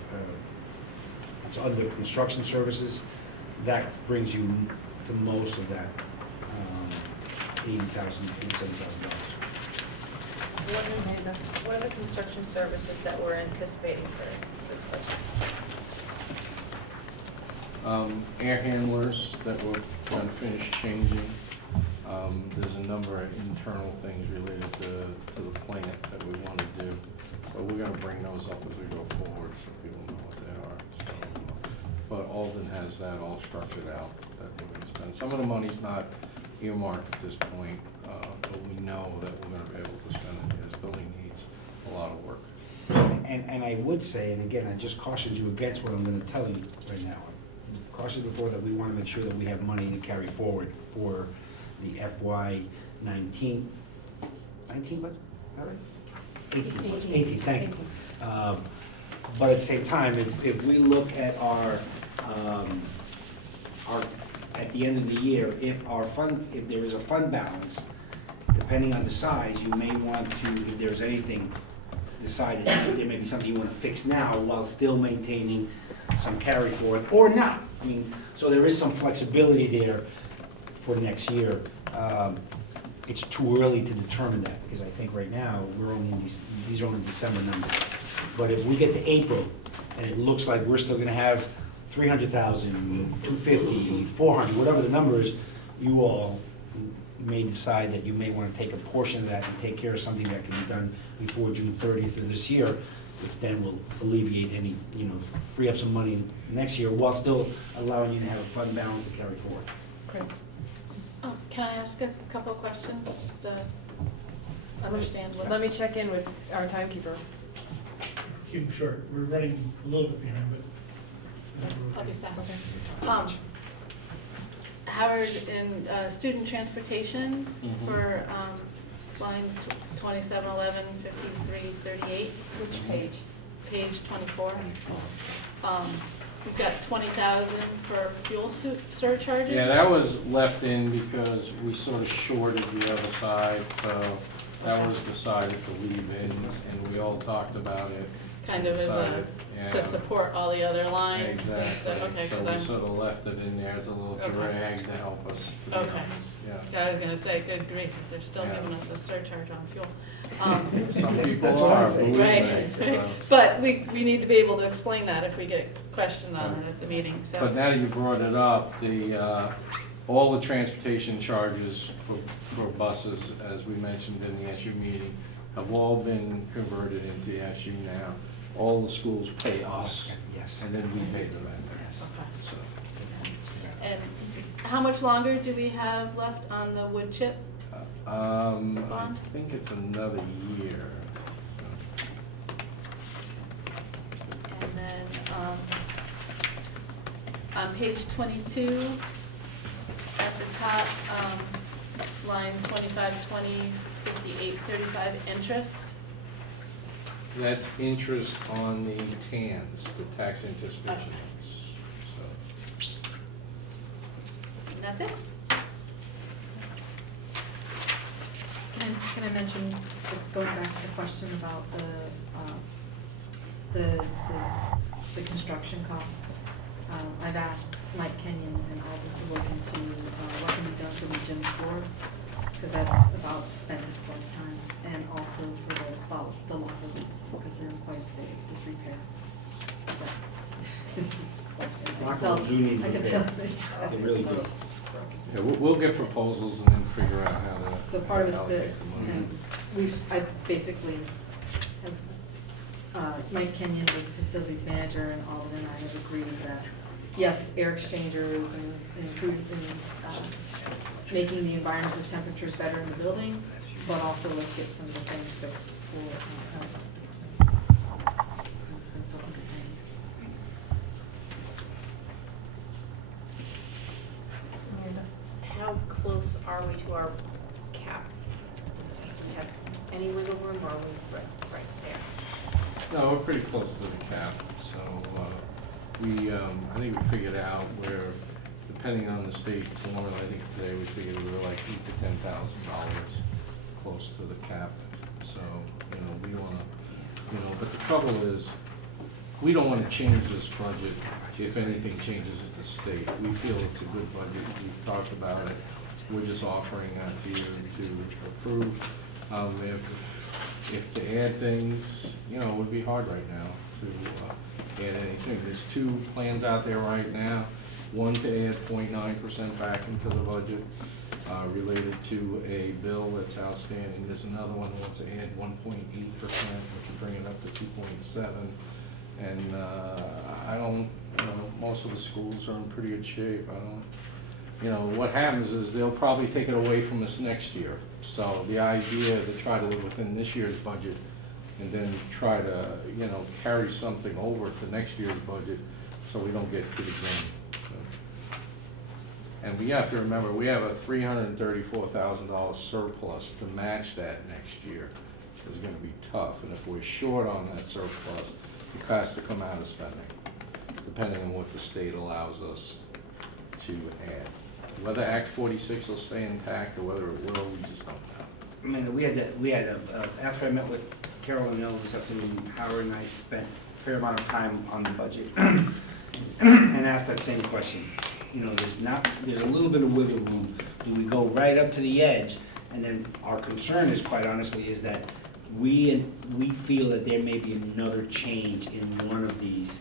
it's under construction services, that brings you to most of that $80,000, $87,000. What are the construction services that we're anticipating for this budget? Air handlers that we're going to finish changing. There's a number of internal things related to the plant that we want to do, but we're going to bring those up as we go forward so people know what they are. So, but Alden has that all structured out that we're going to spend. Some of the money's not earmarked at this point, but we know that we're going to be able to spend it. This building needs a lot of work. And I would say, and again, I just cautioned you against what I'm going to tell you right now. I cautioned before that we want to make sure that we have money to carry forward for the FY19 budget, all right? 18, thank you. But at the same time, if we look at our, at the end of the year, if there is a fund balance, depending on the size, you may want to, if there's anything decided, there may be something you want to fix now while still maintaining some carry forward, or not. I mean, so there is some flexibility there for next year. It's too early to determine that, because I think right now, we're only in these are only December numbers. But if we get to April, and it looks like we're still gonna have 300,000, 250, 400, whatever the number is, you all may decide that you may wanna take a portion of that and take care of something that can be done before June 30th of this year, which then will alleviate any, free up some money next year, while still allowing you to have a fund balance to carry forward. Chris? Can I ask a couple of questions, just to understand what? Let me check in with our timekeeper. Keep it short. We're running a little bit behind, but. I'll be fast. Howard, in student transportation for line 2711, 5338. Which page? Page 24. We've got 20,000 for fuel surcharges. Yeah, that was left in because we sort of shorted the other side, so that was decided to leave in, and we all talked about it. Kind of as to support all the other lines. Exactly. Okay, So we sort of left it in there as a little drag to help us. To be Okay. honest. Yeah. I was gonna say, good grief, if they're still giving us a surcharge on fuel. Some people That's what I are, say. believe Right, me, right. so. But we need to be able to explain that if we get questioned on it at the meeting, so. But now you brought it up, all the transportation charges for buses, as we mentioned in the SU meeting, have all been converted into the SU now. All the schools pay us, Yes. and then we pay the vendor. Okay. So, And how much longer do we have left on the wood chip? I Bond? think it's another year. And then, on page 22, at the top, line 2520, 5835, interest. That's interest on the TANs, the tax anticipation notes. So, And that's it? Can I mention, just going back to the question about the construction costs? I've asked Mike Kenyon and Alvin to look into what can be done for the gym floor, because that's about spending for the time, and also for the locker rooms, because they're in quite a state of disrepair. So. Locker rooms do need I can repair. tell. They really do. Yeah, we'll get proposals and then figure out how to. So part of it's allocate the money. and I basically have, Mike Kenyon, the facilities manager, and Alden and I have agreed that, yes, air exchangers and improving, making the environmental temperatures better in the building, but also let's get some of the things fixed for, it's been so underpaid. How close are we to our cap? Do we have any wiggle room, or are we right there? No, we're pretty close to the cap, so, I think we figured out where, depending on the state formula, I think today we figured we were like $8,000 to $10,000 close to the cap. So, we wanna, but the trouble is, we don't wanna change this budget if anything changes at the state. We feel it's a good budget, we've talked about it, we're just offering that to you to approve. If to add things, it would be hard right now to add anything. There's two plans out there right now. One to add 0.9% back into the budget related to a bill that's outstanding. There's another one that wants to add 1.8%, which would bring it up to 2.7. And I don't, most of the schools are in pretty good shape. What happens is they'll probably take it away from us next year. So the idea to try to live within this year's budget and then try to, carry something over to next year's budget so we don't get hit again. So. And we have to remember, we have a $334,000 surplus to match that next year. So it's gonna be tough. And if we're short on that surplus, it has to come out of spending, depending on what the state allows us to add. Whether Act 46 will stay intact or whether it will, we just don't know. I mean, after I met with Carol and Bill this afternoon, Howard and I spent a fair amount of time on the budget and asked that same question. There's a little bit of wiggle room. Do we go right up to the edge? And then our concern is, quite honestly, is that we feel that there may be another change in one of these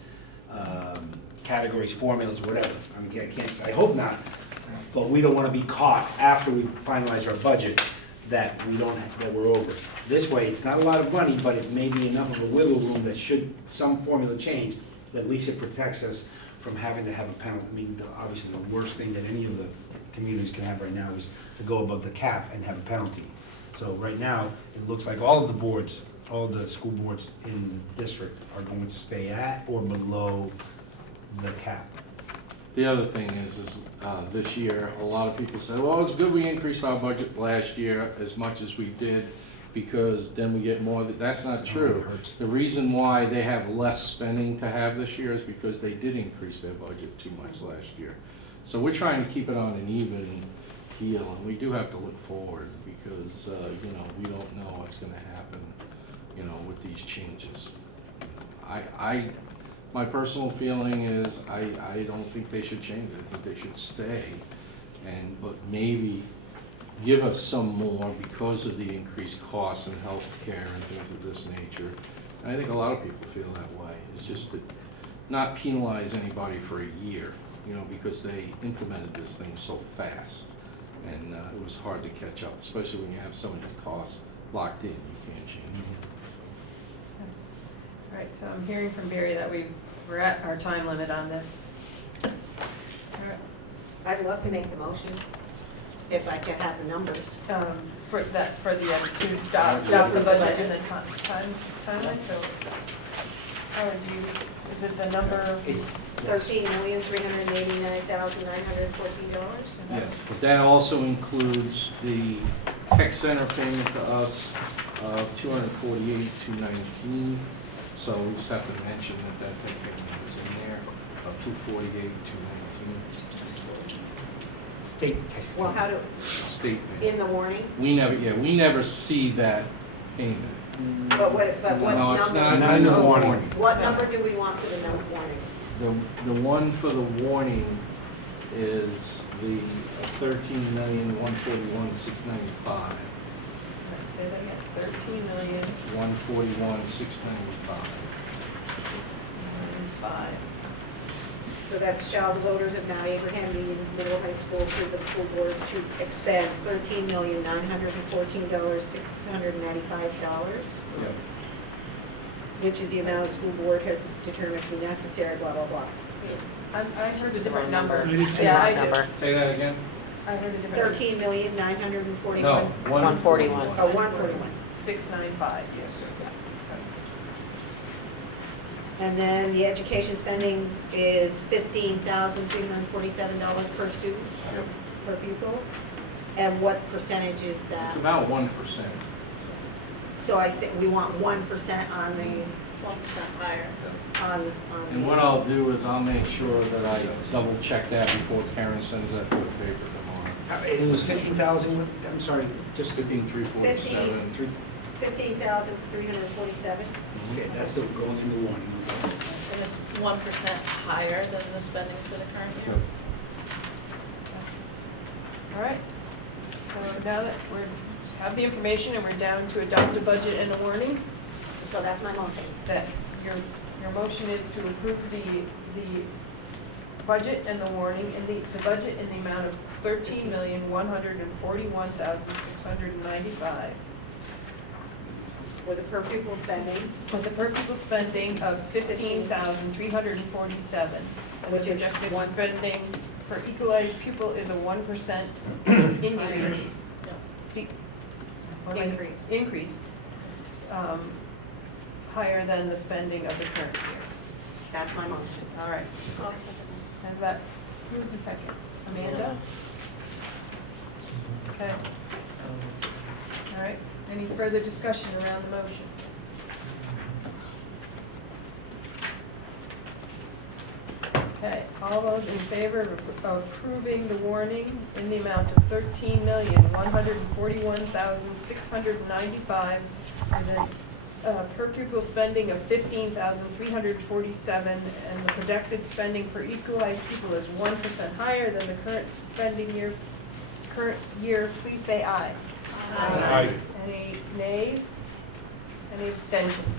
categories, formulas, whatever. I mean, I can't say, I hope not, but we don't want to be caught after we finalize our budget that we're over. This way, it's not a lot of money, but it may be enough of a wiggle room that should some formula change, that at least it protects us from having to have a penalty. I mean, obviously, the worst thing that any of the communities can have right now is to go above the cap and have a penalty. So right now, it looks like all of the boards, all the school boards in the district are going to stay at or below the cap. The other thing is this year, a lot of people say, well, it's good we increased our budget last year as much as we did because then we get more. That's not true. The reason why they have less spending to have this year is because they did increase their budget too much last year. So we're trying to keep it on an even keel, and we do have to look forward because, we don't know what's going to happen, with these changes. My personal feeling is I don't think they should change it. I think they should stay, but maybe give us some more because of the increased costs in health care and things of this nature. And I think a lot of people feel that way. It's just that not penalize anybody for a year, because they implemented this thing so fast. And it was hard to catch up, especially when you have so many costs locked in, you can't change them. All right, so I'm hearing from Barry that we're at our time limit on this. All right. I'd love to make the motion, if I could have the numbers. For to adopt the budget in the timeline, so, is it the number? $13,389,914. Yes, but that also includes the tech center payment to us of $248,219. So we just have to mention that tech payment is in there of $248,219. State tech. Well, how do, State in payment. the warning? We never see that payment. But what No, it's number? Not in the warning. What number do we want for the warning? The one for the warning is the $13,141,695. Say that again, 13,695,000. 141,695. So that's shall the voters of Mount Abraham Union Middle High School approve the school board to expend $13,914,695, Yep. which is the amount the school board has determined to be necessary, blah, blah, blah. I heard a different number. Maybe it's Yeah, I different did. Say that again? I heard a different. $13,941,000. No, 141. Oh, 141. 695, yes. And then the education spending is $15,347 per student, Yep. per pupil. And what percentage is that? It's about 1%. So I say, we want 1% on the, 1% higher. on the. And what I'll do is I'll make sure that I double check that before Karen sends that to the paper tomorrow. It was 15,000, I'm sorry, just, 15,347. 15,347. okay, that's the going into warning. And it's 1% higher than the spending for the current year. Yep. All right. So now that we have the information and we're down to adopt a budget and a warning, So that's my motion. that your motion is to approve the budget and the warning, and the budget in the amount of $13,141,695. With a per pupil spending, With a per pupil spending of $15,347. And the Which is projected one- spending per equalized pupil is a 1% increase. De- or like Increase. Increase, higher than the spending of the current year. that's my motion. All right. I'll second Has that, who's the second? Amanda? Okay. All right. Any further discussion around the motion? Okay, all those in favor of approving the warning in the amount of $13,141,695 and then per pupil spending of $15,347 and the projected spending per equalized pupil is 1% higher than the current year, please say aye. Aye. Any nays? Any abstentions?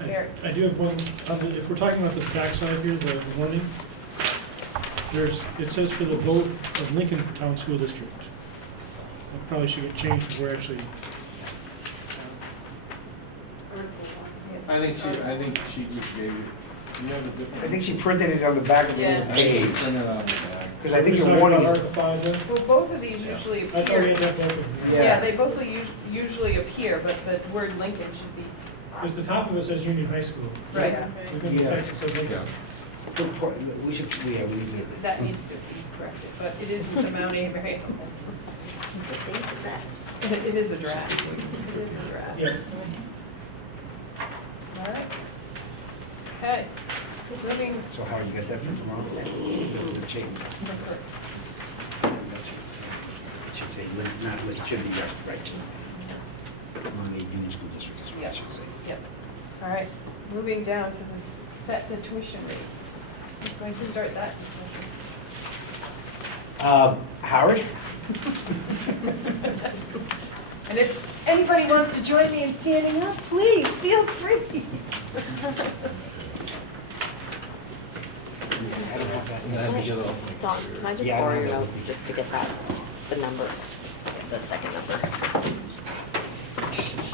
Okay. Eric? I do have one, if we're talking about the backside here, the warning, it says for the vote of Lincoln Town School District. That probably should get changed because we're actually, I think she just gave you, you have a different. I think she printed it on the back of the Yeah. little page, Print it on the back. because I think We're your talking warning about is, Article 5 then? Well, both of these usually I thought we appear. had that both of them. Yeah, they both usually appear, but the word Lincoln should be, Because the top of it says Union High School. right, Within the Yeah. text it says Lincoln. good point. We should, yeah, we need to. that needs to be corrected, but it is the Mount Abraham. It is a draft. It is a draft. Yeah. All right. Okay. Moving. So how you got that for tomorrow? The change. That should say, not, it should be right. Mount Union School District is what it should say. Yep. All right, moving down to this, set the tuition rates. Who's going to start that discussion? Howard? And if anybody wants to join me in standing up, please, feel free. I don't have that. I'm gonna have to get off my Dawn, computer. can I just Yeah, I borrow know your that notes would be- just to get that, the number, the second number?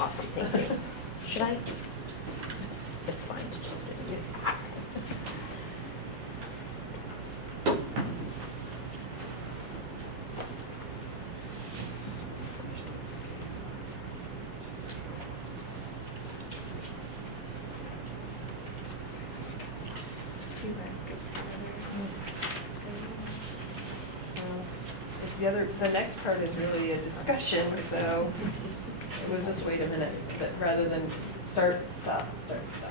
Awesome, thank you. Should I? It's fine to just put it in. The next part is really a discussion, so we'll just wait a minute, but rather than start, stop, start, stop.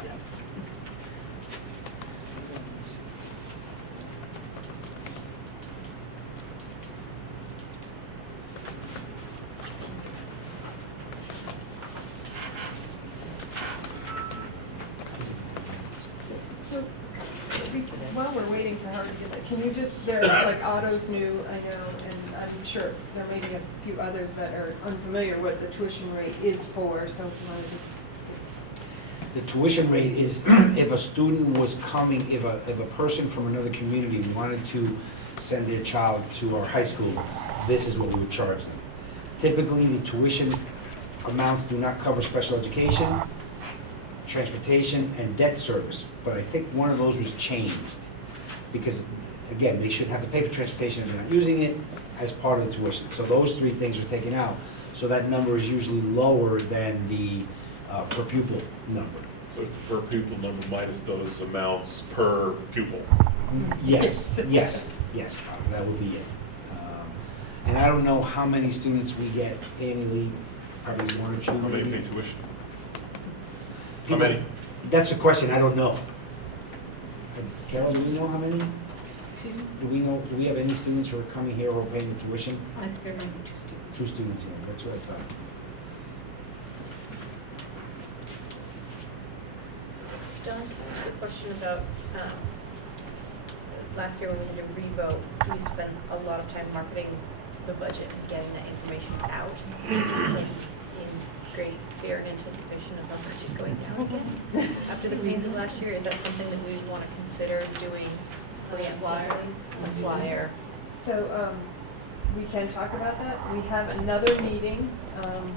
So, while we're waiting for her to get that Can you just, there, like Otto's new, I know, and I'm sure there may be a few others that are unfamiliar what the tuition rate is for, so if you want to just, The tuition rate is if a student was coming, if a person from another community wanted to send their child to our high school, this is what we would charge them. Typically, the tuition amounts do not cover special education, transportation, and debt service, but I think one of those was changed. Because, again, they shouldn't have to pay for transportation if they're not using it as part of the tuition. So those three things are taken out. So that number is usually lower than the per pupil number. So it's the per pupil number minus those amounts per pupil. Yes, yes, yes, that would be it. And I don't know how many students we get annually, probably one or two. How many maybe. pay tuition? How People- many? That's a question, I don't know. Carol, do we know how many? Excuse me? Do we have any students who are coming here who are paying the tuition? I think there might be 2 students. 2 students, yeah, that's what I thought. John, can I ask a question about, last year when we had to revote, we spent a lot of time marketing the budget and getting that information out. Just really in great fear and anticipation of our budget going down again after the pains of last year. Is that something that we want to consider doing? A flyer. A flyer. so, we can talk about that. We have another meeting, I'm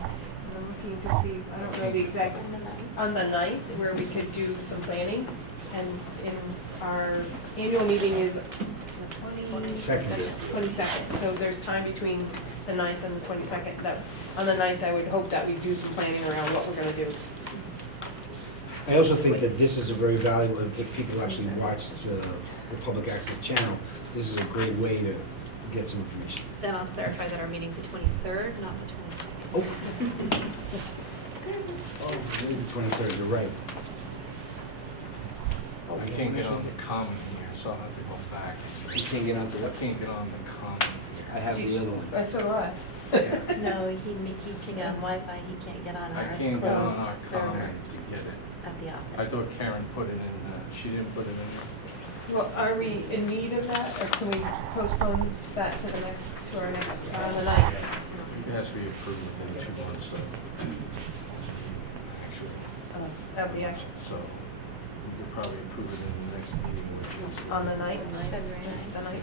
looking to see, I don't know the exact, on the 9th, where we could do some planning. And in our annual meeting is the 22nd. So there's time between the 9th and the 22nd. That, on the 9th, I would hope that we do some planning around what we're gonna do. I also think that this is a very valuable, if people actually watch the public access channel, this is a great way to get some information. Then I'll clarify that our meeting's the 23rd, not the 22nd. Oh. Oh, it is the 23rd, you're right. I can't get on the common here, so I'll have to go back. You can't get out I there? can't get on the common I have the other one. So do I. No, he can get on Wi-Fi, he can't get on here. our I can't get on closed our server common to get it. at the office. I thought Karen put it in, she didn't put it in. Well, are we in need of that, or can we postpone that to the next, to our next, on the 9th? It has to be approved within 2 months, so. Actually, That'll be actually, so we could probably approve it in the next meeting, which is. on the 9th? February 9th. The 9th?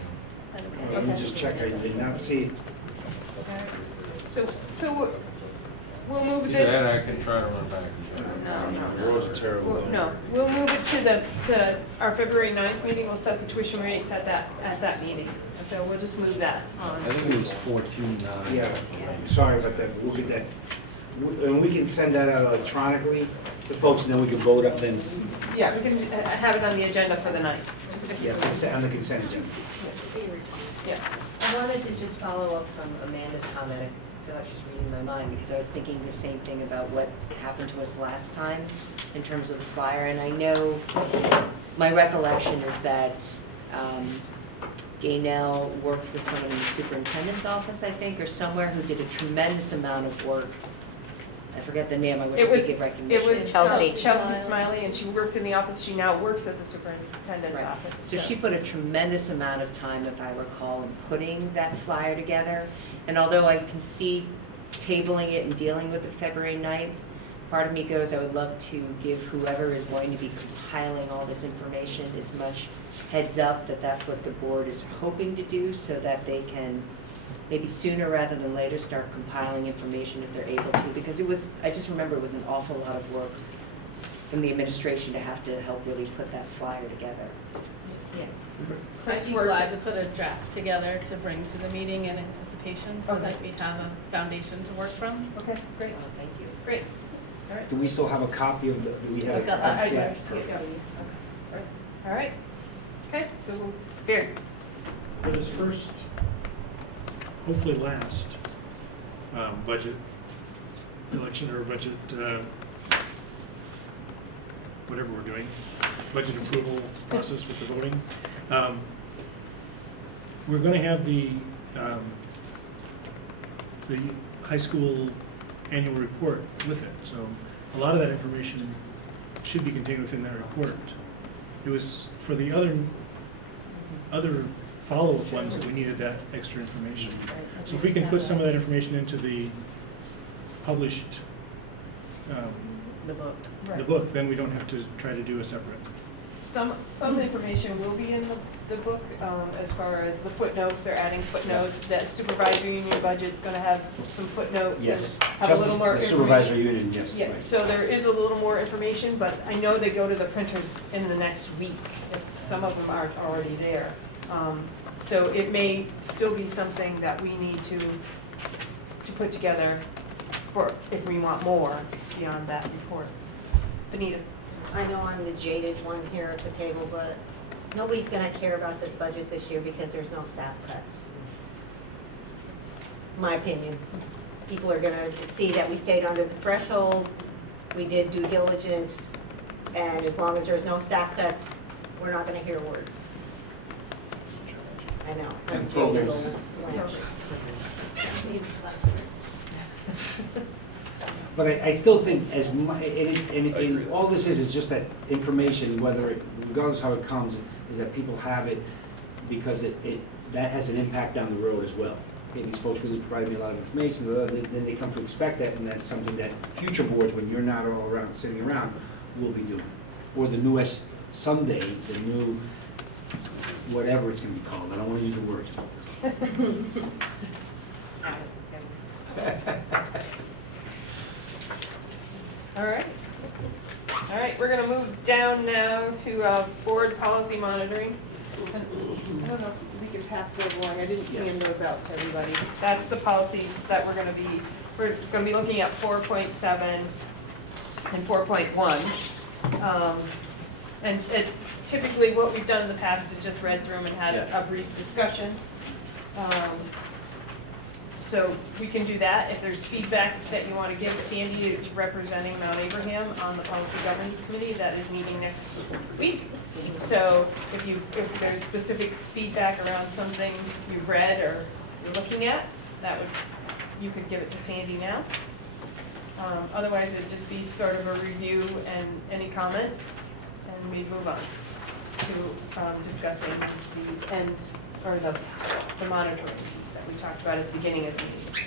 Is that okay? Let me just check, I did not see it. Okay. So we'll move Either that, this, I can try to run back and get it. No, The roads are terrible. no, we'll move it to our February 9th meeting. We'll set the tuition rates at that meeting. So we'll just move that on. I think it was 14.9. Yeah, sorry about that, we'll get that. And we can send that out electronically to folks, and then we can vote up then, Yeah, we can have it on the agenda for the 9th, just to keep yeah, it. on the consent agenda. Yes. I wanted to just follow up from Amanda's comment. I feel like she's reading my mind because I was thinking the same thing about what happened to us last time in terms of the flyer. And I know, my recollection is that Gaynell worked with someone in the superintendent's office, I think, or somewhere, who did a tremendous amount of work. I forget the name, I wish I could give It recognition. was Chelsea. Chelsea Smiley, and she worked in the office. She now works at the superintendent's Right. office. So she put a tremendous amount of time, if I recall, in putting that flyer together. And although I can see tabling it and dealing with it February 9th, part of me goes, I would love to give whoever is going to be compiling all this information as much heads up that that's what the board is hoping to do, so that they can maybe sooner rather than later start compiling information if they're able to. Because it was, I just remember it was an awful lot of work from the administration to have to help really put that flyer together. Yeah. I'd be glad to put a draft together to bring to the meeting in anticipation, so that we have a foundation to work from. Okay, great, Oh, thank you. great. All right. Do we still have a copy of the, do we have a I've got copy? that. I do. Yeah. Yeah. All right. Okay, so we'll, here. For this first, hopefully last, budget election or budget, whatever we're doing, budget approval process with the voting, we're going to have the high school annual report with it. So a lot of that information should be contained within that report. It was for the other other follow-up ones that we needed that extra information. So if we can put some of that information into the published, The book. the book, then we don't have to try to do a separate. Some information will be in the book, as far as the footnotes, they're adding footnotes, that supervisory union budget's gonna have some footnotes Yes, and have a just little the more the information. supervisory union, yes. Yeah, right. so there is a little more information, but I know they go to the printers in the next week, if some of them aren't already there. So it may still be something that we need to put together for, if we want more beyond that report. Benita? I know I'm the jaded one here at the table, but nobody's gonna care about this budget this year because there's no staff cuts. My opinion. People are gonna see that we stayed under the threshold, we did due diligence, and as long as there's no staff cuts, we're not gonna hear a word. I know. I'm Control. a little Blanche. But I still think as mu, and all this is just that information, whether, regardless how it comes, is that people have it because that has an impact down the road as well. Okay, these folks really provide me a lot of information, then they come to expect that, and that's something that future boards, when you're not all around, sitting around, will be doing. Or the newest, someday, the new, whatever it's gonna be called, I don't wanna use the word. All right. All right, we're gonna move down now to board policy monitoring. And I don't know if we can pass those along, I didn't hand those out to everybody. That's the policies that we're gonna be looking at 4.7 and 4.1. And it's typically what we've done in the past is just read through them and had a brief discussion. So we can do that. If there's feedback that you want to give, Sandy is representing Mount Abraham on the Policy Governance Committee that is meeting next week. So if there's specific feedback around something you've read or you're looking at, you could give it to Sandy now. Otherwise, it'd just be sort of a review and any comments, and we move on to discussing the ends, or the monitoring piece that we talked about at the beginning of the meeting.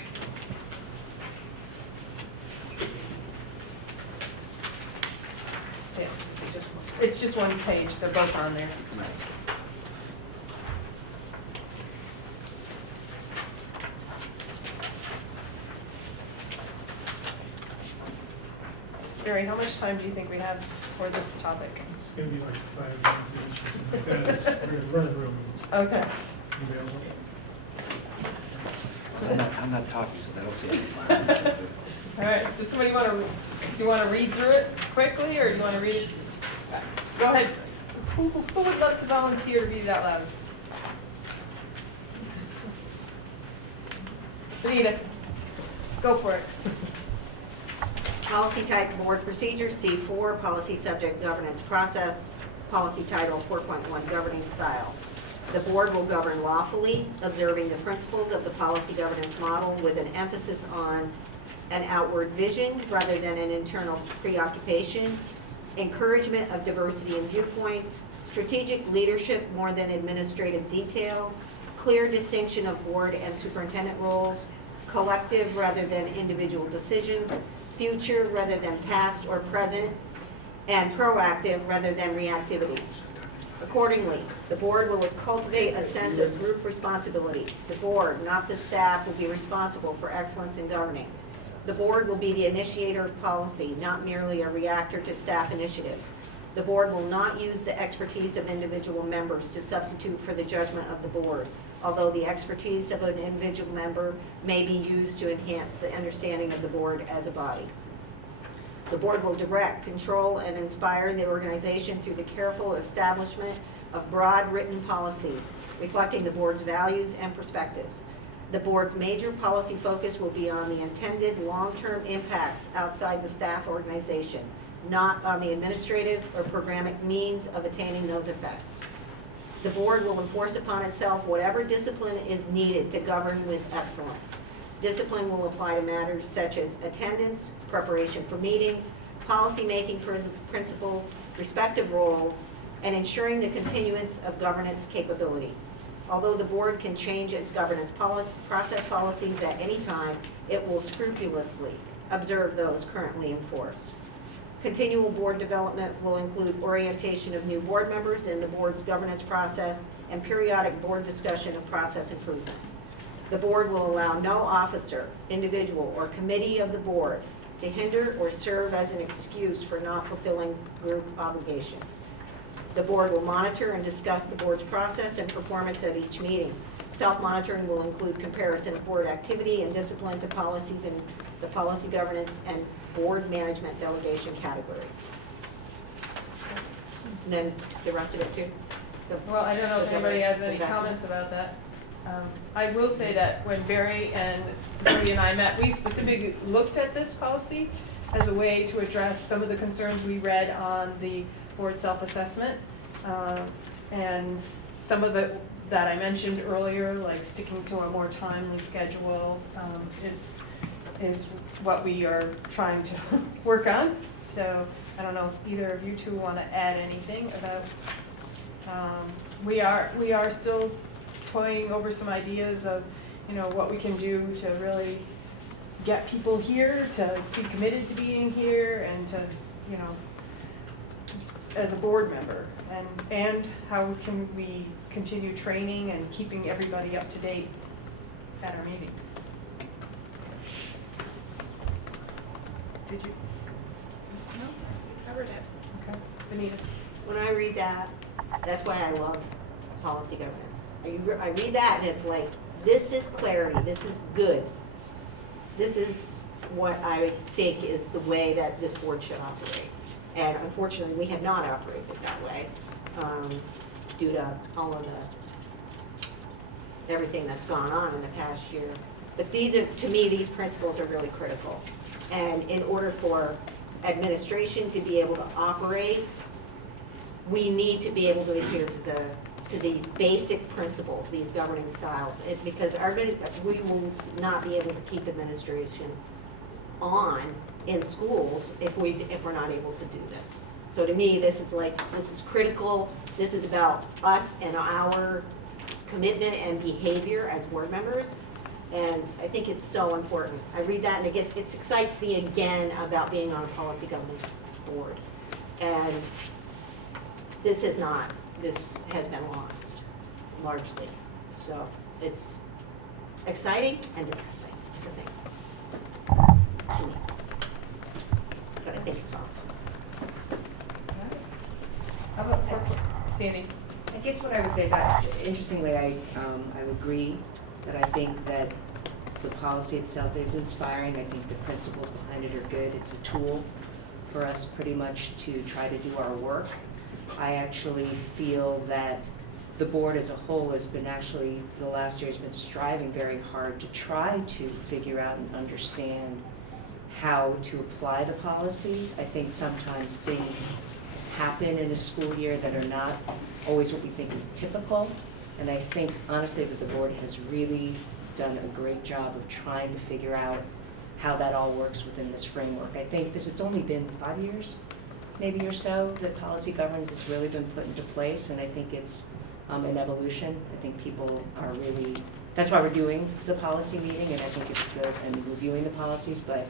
Yeah, it's just one page, they're both on there. Barry, how much time do you think we have for this topic? It's gonna be like 5 minutes each, because we're running room. Okay. Available. I'm not talking, so that'll save me. All right, does somebody do you want to read through it quickly, or do you want to read it? Go ahead. Who would love to volunteer to read it out loud? Benita, go for it. Policy type board procedure, C4, policy subject governance process, policy title 4.1 governing style. The board will govern lawfully, observing the principles of the policy governance model with an emphasis on an outward vision rather than an internal preoccupation, encouragement of diversity in viewpoints, strategic leadership more than administrative detail, clear distinction of board and superintendent roles, collective rather than individual decisions, future rather than past or present, and proactive rather than reactivity. Accordingly, the board will cultivate a sense of group responsibility. The board, not the staff, will be responsible for excellence in governing. The board will be the initiator of policy, not merely a reactor to staff initiatives. The board will not use the expertise of individual members to substitute for the judgment of the board, although the expertise of an individual member may be used to enhance the understanding of the board as a body. The board will direct, control, and inspire the organization through the careful establishment of broad written policies reflecting the board's values and perspectives. The board's major policy focus will be on the intended long-term impacts outside the staff organization, not on the administrative or programmatic means of attaining those effects. The board will enforce upon itself whatever discipline is needed to govern with excellence. Discipline will apply to matters such as attendance, preparation for meetings, policy-making principles, respective roles, and ensuring the continuance of governance capability. Although the board can change its governance process policies at any time, it will scrupulously observe those currently in force. Continual board development will include orientation of new board members in the board's governance process and periodic board discussion of process improvement. The board will allow no officer, individual, or committee of the board to hinder or serve as an excuse for not fulfilling group obligations. The board will monitor and discuss the board's process and performance at each meeting. Self-monitoring will include comparison of board activity and discipline to policies in the policy governance and board management delegation categories. And then the rest of it too. Well, I don't know if anybody has any Investment. comments about that. I will say that when Barry and Julie and I met, we specifically looked at this policy as a way to address some of the concerns we read on the board self-assessment. And some of it that I mentioned earlier, like sticking to a more timely schedule, is what we are trying to work on. So I don't know if either of you two want to add anything about, we are still toying over some ideas of, you know, what we can do to really get people here, to be committed to being here, and to, you know, as a board member, and how can we continue training and keeping everybody up to date at our meetings. Did you? No? Covered it. Okay. Benita? When I read that, that's why I love policy governance. I read that and it's like, this is clarity, this is good. This is what I think is the way that this board should operate. And unfortunately, we have not operated that way due to all of everything that's gone on in the past year. But these are, to me, these principles are really critical. And in order for administration to be able to operate, we need to be able to adhere to these basic principles, these governing styles, because we will not be able to keep administration on in schools if we're not able to do this. So to me, this is critical. This is about us and our commitment and behavior as board members. And I think it's so important. I read that and it excites me again about being on a policy governance board. And this has been lost largely. So it's exciting and depressing at the same time, to me. But I think it's awesome. How about Sandy? I guess what I would say is that, interestingly, I would agree that I think that the policy itself is inspiring. I think the principles behind it are good. It's a tool for us pretty much to try to do our work. I actually feel that the board as a whole has been actually, the last year has been striving very hard to try to figure out and understand how to apply the policy. I think sometimes things happen in a school year that are not always what we think is typical. And I think honestly that the board has really done a great job of trying to figure out how that all works within this framework. I think it's only been 5 years, maybe or so, that policy governance has really been put into place, and I think it's an evolution. I think people are really, that's why we're doing the policy meeting, and I think it's and reviewing the policies, but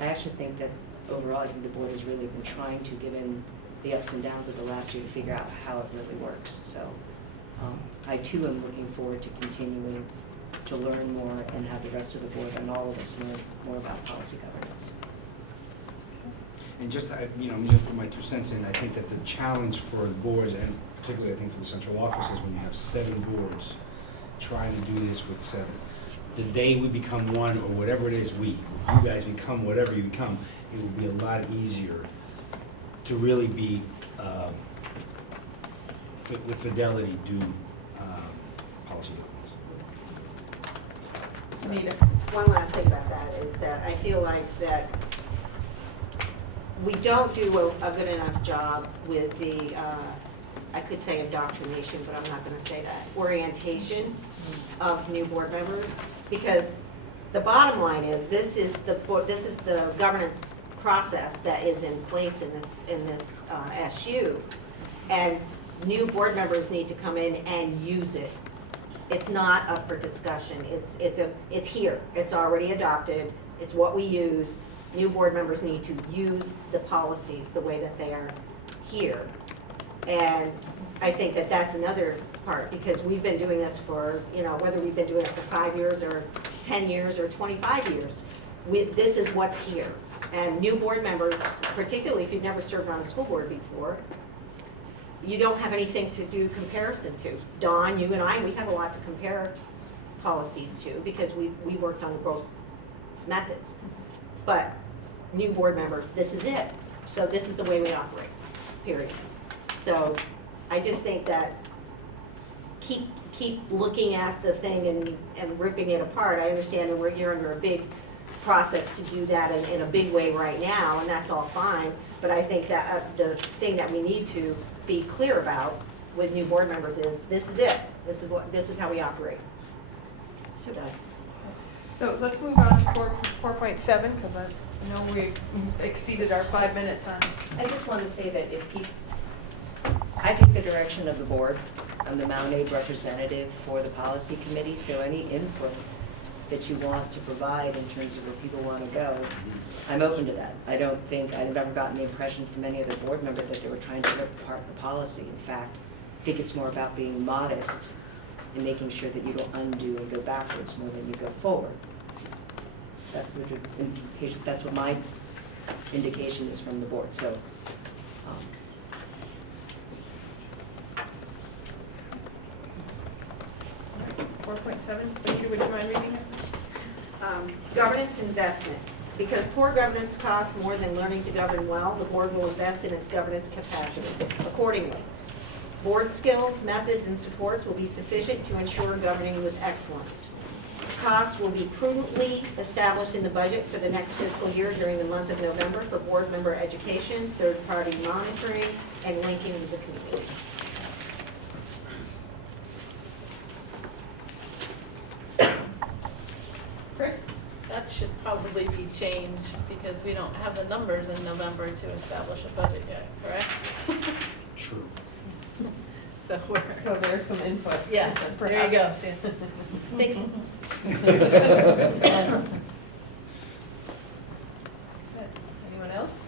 I actually think that overall, I think the board has really been trying to, given the ups and downs of the last year, to figure out how it really works. So I too am looking forward to continuing to learn more and have the rest of the board and all of us learn more about policy governance. And just, I'm going to put my 2 cents in. I think that the challenge for the boards, and particularly I think for the central office, is when you have 7 boards trying to do this with 7. The day we become one, or whatever it is, you guys become whatever you become, it will be a lot easier to really be, with fidelity, do policy governance. Anita? One last thing about that is that I feel like that we don't do a good enough job with the, I could say indoctrination, but I'm not going to say that, orientation of new board members, because the bottom line is this is the governance process that is in place in this SU, And new board members need to come in and use it. It's not up for discussion. It's here. It's already adopted. It's what we use. New board members need to use the policies the way that they are here. And I think that that's another part, because we've been doing this for, you know, whether we've been doing it for 5 years or 10 years or 25 years, this is what's here. And new board members, particularly if you've never served on a school board before, you don't have anything to do comparison to. Dawn, you and I, we have a lot to compare policies to because we worked on both methods. But new board members, this is it. So this is the way we operate, period. So I just think that keep looking at the thing and ripping it apart. I understand that you're under a big process to do that in a big way right now, and that's all fine. But I think that the thing that we need to be clear about with new board members is this is it. This is how we operate. So done. So let's move on to 4.7, because I know we exceeded our 5 minutes on. I just want to say that if people, I take the direction of the board. I'm the MAUSD representative for the policy committee, so any input that you want to provide in terms of where people want to go, I'm open to that. I've never gotten the impression from any other board member that they were trying to rip apart the policy. In fact, I think it's more about being modest and making sure that you don't undo and go backwards more than you go forward. That's the indication. That's what my indication is from the board. So. 4.7, would you mind reading it? Governance investment. Because poor governance costs more than learning to govern well, the board will invest in its governance capacity accordingly. Board skills, methods, and supports will be sufficient to ensure governing with excellence. Costs will be prudently established in the budget for the next fiscal year during the month of November for board member education, third-party monitoring, and linking with the community. Chris? That should probably be changed because we don't have the numbers in November to establish a budget yet, correct? True. So So there's some input. Yeah, there you go. Fix it. Anyone else?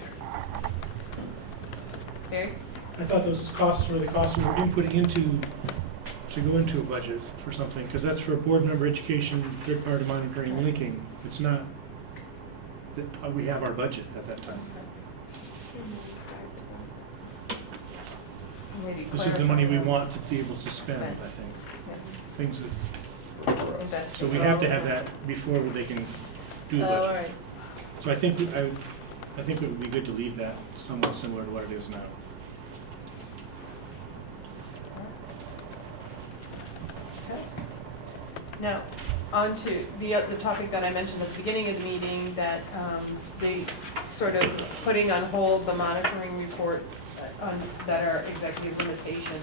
Barry? I thought those costs were the costs we were inputting into, to go into a budget for something, because that's for board member education, third-party monitoring, and linking. It's not that we have our budget at that time. Maybe This is the money we clarify. want to be able to spend, I think. Things that, Invest so in we have to growth. have that before they can do the Oh, all budget. right. So I think, I think it would be good to leave that somewhat similar to what it is now. Okay. Now, on to the topic that I mentioned at the beginning of the meeting, that they sort of putting on hold the monitoring reports that are executive limitation.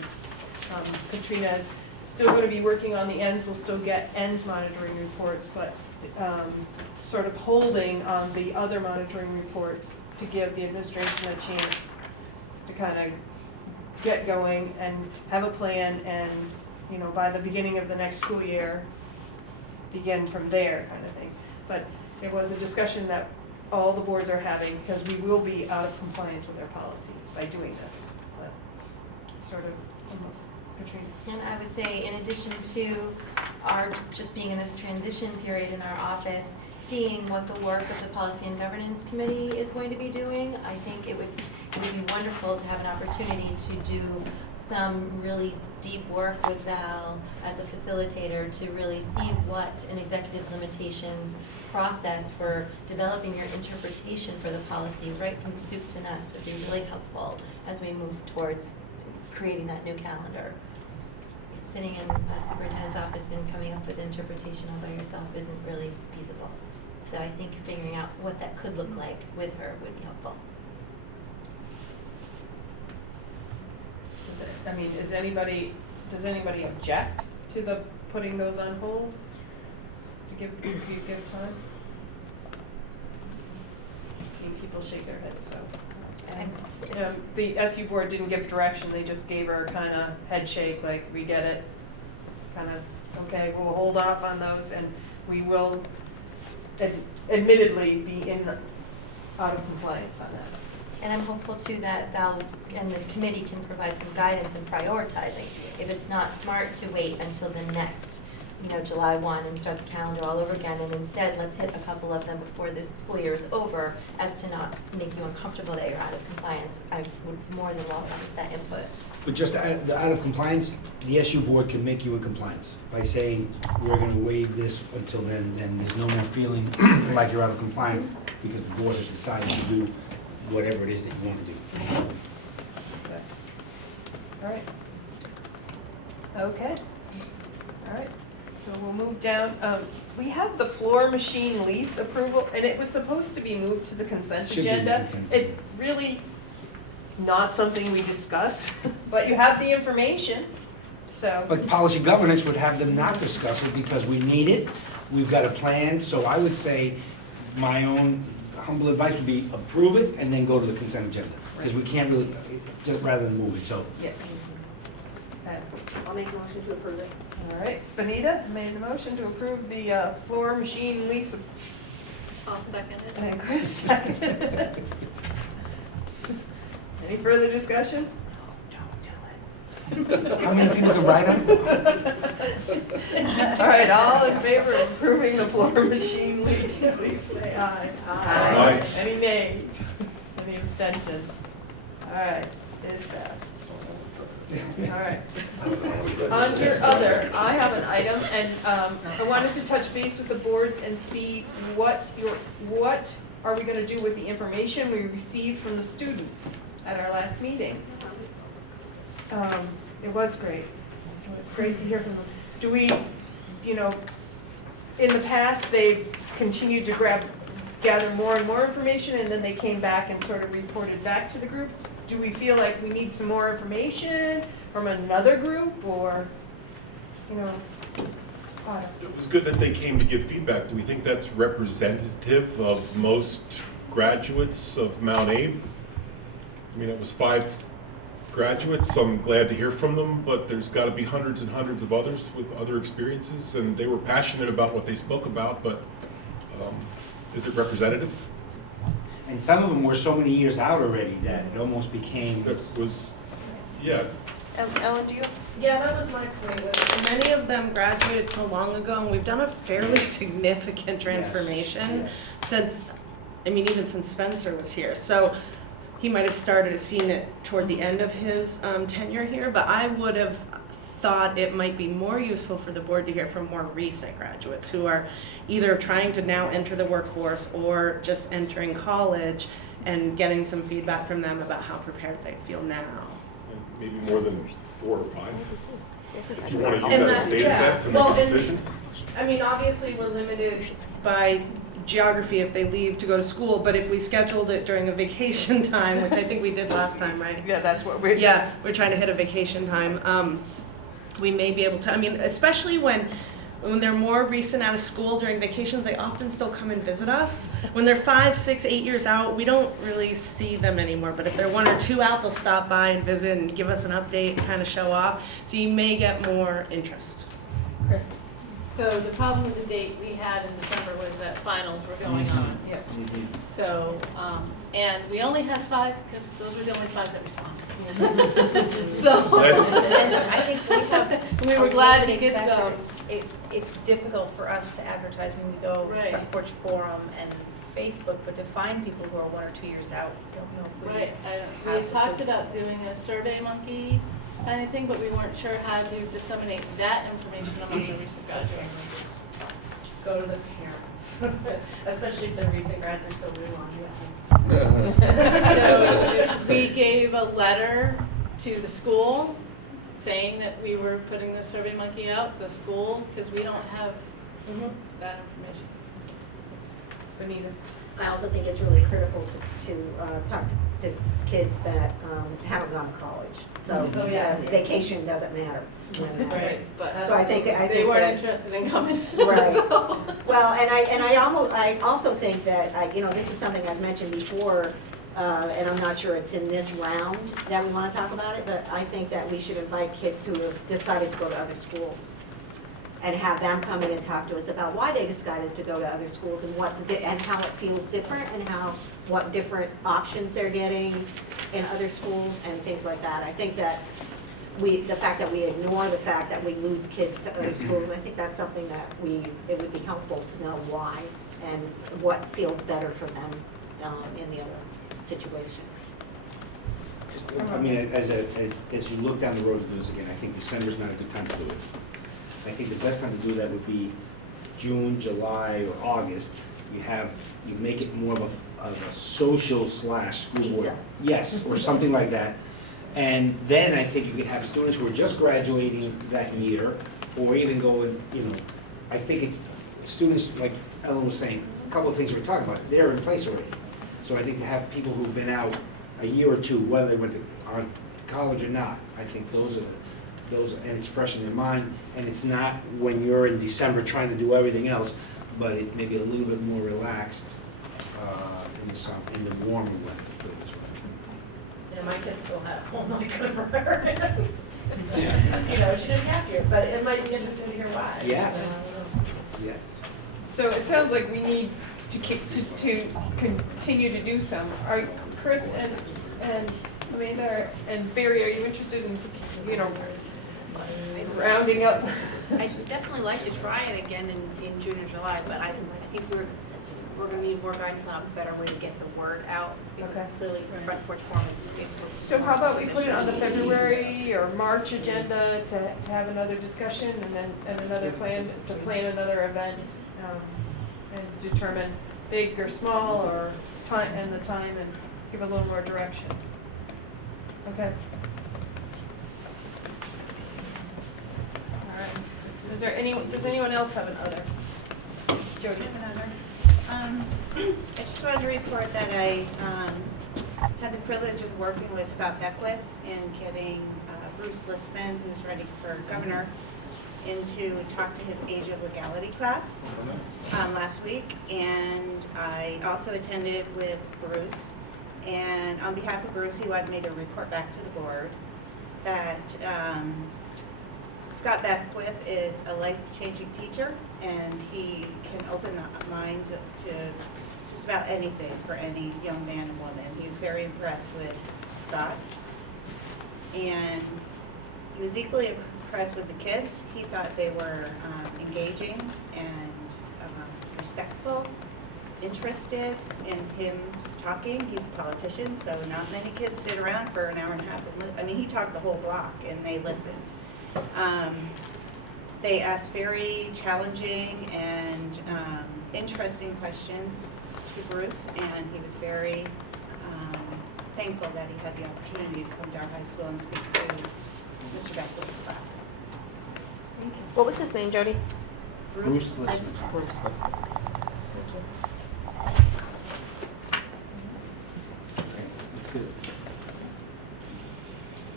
Katrina is still going to be working on the ends, we'll still get ends monitoring reports, but sort of holding on the other monitoring reports to give the administration a chance to kind of get going and have a plan, and, you know, by the beginning of the next school year, begin from there kind of thing. But it was a discussion that all the boards are having, because we will be out of compliance with our policy by doing this. But sort of, Katrina. And I would say, in addition to our just being in this transition period in our office, seeing what the work of the Policy and Governance Committee is going to be doing, I think it would be wonderful to have an opportunity to do some really deep work with Val as a facilitator to really see what an executive limitations process for developing your interpretation for the policy right from soup to nuts would be really helpful as we move towards creating that new calendar. Sitting in a superintendent's office and coming up with interpretation all by yourself isn't really feasible. So I think figuring out what that could look like with her would be helpful. I mean, does anybody object to the putting those on hold? To give time? Seeing people shake their heads, so. And the SU board didn't give direction, they just gave her kind of head shake, like, we get it, kind of, okay, we'll hold off on those, and we will admittedly be out of compliance on that. And I'm hopeful too that Val and the committee can provide some guidance in prioritizing. If it's not smart to wait until the next, July 1 and start the calendar all over again, and instead let's hit a couple of them before this school year is over, as to not make you uncomfortable that you're out of compliance. I would more than welcome that input. But just the out of compliance, the SU board can make you in compliance by saying, we're gonna waive this until then there's no more feeling like you're out of compliance because the board has decided to do whatever it is that you want to do. Okay. All right. Okay. All right. So we'll move down. We have the floor machine lease approval, and it was supposed to be moved to the consent Should be in the agenda. consent. It really not something we discuss, but you have the information, so. But policy governance would have them not discuss it because we need it, we've got a plan, so I would say my own humble advice would be approve it and then go to the consent agenda. Because we can't really, just rather than move it, so. Yeah. Okay. I'll make a motion to approve it. All right, Benita made the motion to approve the floor machine lease, I'll second it. and Chris seconded it. Any further discussion? How many people can ride on it? All right, all in favor of approving the floor machine lease, please say aye. Aye. Any nays? Any abstentions? All right, it is passed. All right. On your other, I have an item, and I wanted to touch base with the boards and see what are we gonna do with the information we received from the students at our last meeting. It was great. It was great to hear from them. Do we, in the past, they've continued to gather more and more information, and then they came back and sort of reported back to the group? Do we feel like we need some more information from another group, or, It was good that they came to give feedback. Do we think that's representative of most graduates of Mount Abe? I mean, it was 5 graduates, so I'm glad to hear from them, but there's got to be hundreds and hundreds of others with other experiences, and they were passionate about what they spoke about, but is it representative? And some of them were so many years out already that it almost became. That was, yeah. Ellen, do you? Yeah, that was my point, was many of them graduated so long ago, and we've done a fairly significant transformation since, even since Spencer was here. So he might have seen it toward the end of his tenure here, but I would have thought it might be more useful for the board to hear from more recent graduates who are either trying to now enter the workforce or just entering college, and getting some feedback from them about how prepared they feel now. Maybe more than 4 or 5, if you want to use that as data set to make a decision. Obviously, we're limited by geography if they leave to go to school, but if we scheduled it during a vacation time, which I think we did last time, right? Yeah, that's what we're. Yeah, we're trying to hit a vacation time. We may be able to, especially when they're more recent out of school during vacations, they often still come and visit us. When they're 5, 6, 8 years out, we don't really see them anymore, but if they're 1 or 2 out, they'll stop by and visit and give us an update and kind of show off. So you may get more interest. Chris? So the problem with the date we had in December was that finals were going on. Yeah. So, and we only had 5, because those were the only 5 that responded. So, And I think we have. we were a glad to limiting get factor. them. It's difficult for us to advertise when we go Right. Front Porch Forum and Facebook, but to find people who are 1 or 2 years out, I don't know if we. Right, we had talked about doing a Survey Monkey kind of thing, but we weren't sure how to disseminate that information among the recent graduates. Go to the parents, especially if the recent grads are still doing on you. So if we gave a letter to the school saying that we were putting the Survey Monkey out, the school, because we don't have that information. Benita. I also think it's really critical to talk to kids that haven't gone to college. So vacation doesn't matter. Right, but So I think they weren't that- interested in coming. Right. So. Well, and I also think that, this is something I've mentioned before, and I'm not sure it's in this round that we want to talk about it, but I think that we should invite kids who have decided to go to other schools and have them come in and talk to us about why they decided to go to other schools and and how it feels different and what different options they're getting in other schools and things like that. I think that the fact that we ignore the fact that we lose kids to other schools, I think that's something that it would be helpful to know why and what feels better for them in the other situation. I mean, as you look down the road to do this again, I think December's not a good time to do it. I think the best time to do that would be June, July, or August. You make it more of a social / school board. Pizza. Yes, or something like that. And then I think you could have students who are just graduating that year, or even going, I think students, like Ellen was saying, a couple of things we're talking about, they're in place already. So I think to have people who've been out a year or two, whether they went to college or not, I think those, and it's fresh in their mind, and it's not when you're in December trying to do everything else, but it may be a little bit more relaxed in the warmer weather, to put it this way. Yeah, my kids still have home like forever. Yeah. She didn't have here, but it might be interesting to hear why. Yes. Yes. So it sounds like we need to continue to do some. Are Chris and Amanda and Barry, are you interested in, rounding up? I'd definitely like to try it again in June or July, but I think we're gonna need more guidance on a better way to get the word out. Because Okay. clearly, front porch forum and Facebook. So how about we put it on the February or March agenda to have another discussion and another plan, to plan another event, and determine big or small or time and give a little more direction. Okay. All right. Does anyone else have an other? Jody. I just wanted to report that I had the privilege of working with Scott Beckwith in getting Bruce Listman, who's running for governor, in to talk to his age of legality class last week. And I also attended with Bruce. And on behalf of Bruce, he wanted me to report back to the board that Scott Beckwith is a life-changing teacher, and he can open the minds to just about anything for any young man and woman. He was very impressed with Scott, and he was equally impressed with the kids. He thought they were engaging and respectful, interested in him talking. He's a politician, so not many kids sit around for an hour and a half. He talked the whole block, and they listened. They asked very challenging and interesting questions to Bruce, and he was very thankful that he had the opportunity to come to our high school and speak to Mr. Beckwith's class. Thank you. What was his name, Jody? Bruce Listman. Bruce Listman. Thank you. Okay, that's good.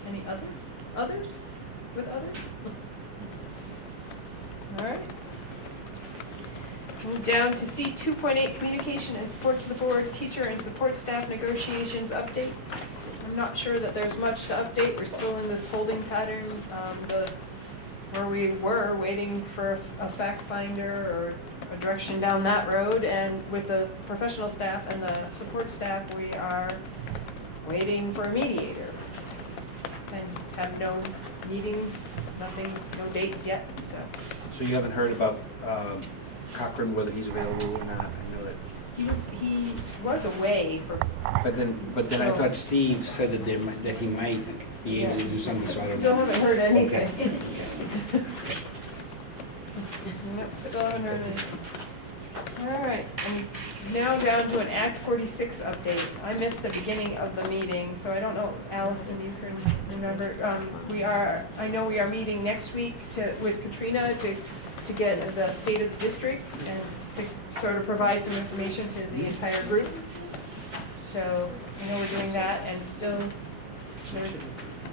Any others? With others? All right. Move down to C 2.8, communication and support to the board, teacher and support staff negotiations update. I'm not sure that there's much to update. We're still in this holding pattern, where we were waiting for a fact finder or a direction down that road. And with the professional staff and the support staff, we are waiting for a mediator and have no meetings, nothing, no dates yet, so. So you haven't heard about Cochran, whether he's available or not? I know that. He was away for. But then I thought Steve said that he might be able to do something, so I don't know. Still haven't heard anything. Okay. Yep, still haven't heard anything. All right, and now down to an Act 46 update. I missed the beginning of the meeting, so I don't know, Allison, you can remember. I know we are meeting next week with Katrina to get the state of the district and to sort of provide some information to the entire group. So I know we're doing that, and still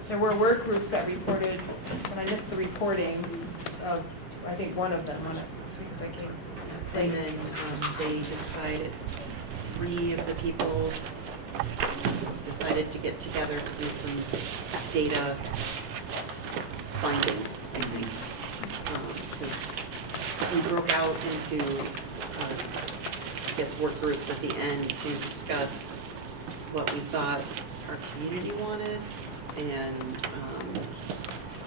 there were work groups that reported, and I missed the reporting of, I think, one of them on it because I came. And then they decided 3 of the people decided to get together to do some data finding, I think. Because we broke out into, I guess, work groups at the end to discuss what we thought our community wanted. And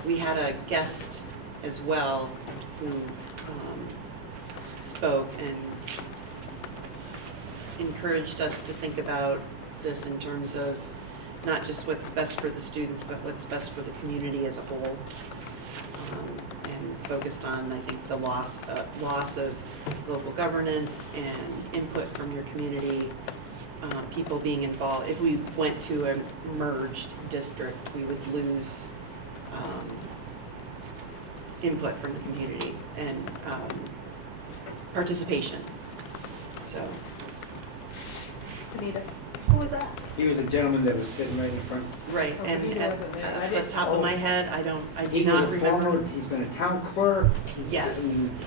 we had a guest as well who spoke and encouraged us to think about this in terms of not just what's best for the students, but what's best for the community as a whole. And focused on, I think, the loss of local governance and input from your community, people being involved. If we went to a merged district, we would lose input from the community and participation. So. Anita, who was that? He was a gentleman that was sitting right in front. Right, Oh, and he at wasn't there. I the didn't- top of my head, I He do was not a remember. former, he's been a town clerk. He's Yes. been,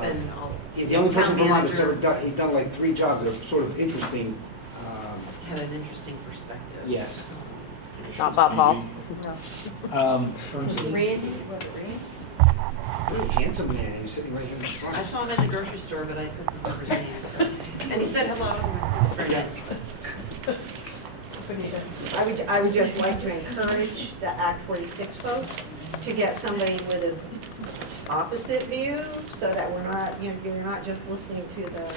Been all- he's the only person town in Vermont that's manager. ever done, he's done like 3 jobs that are sort of interesting. Had an interesting perspective. Yes. Not Bob Hall. Um, Randy, was it Randy? Really handsome man, he's sitting right here in front. I saw him in the grocery store, but I couldn't remember his name, so. And he said hello, and it was very nice, but. I would just like to encourage the Act 46 folks to get somebody with an opposite view, so that we're not, you're not just listening to the,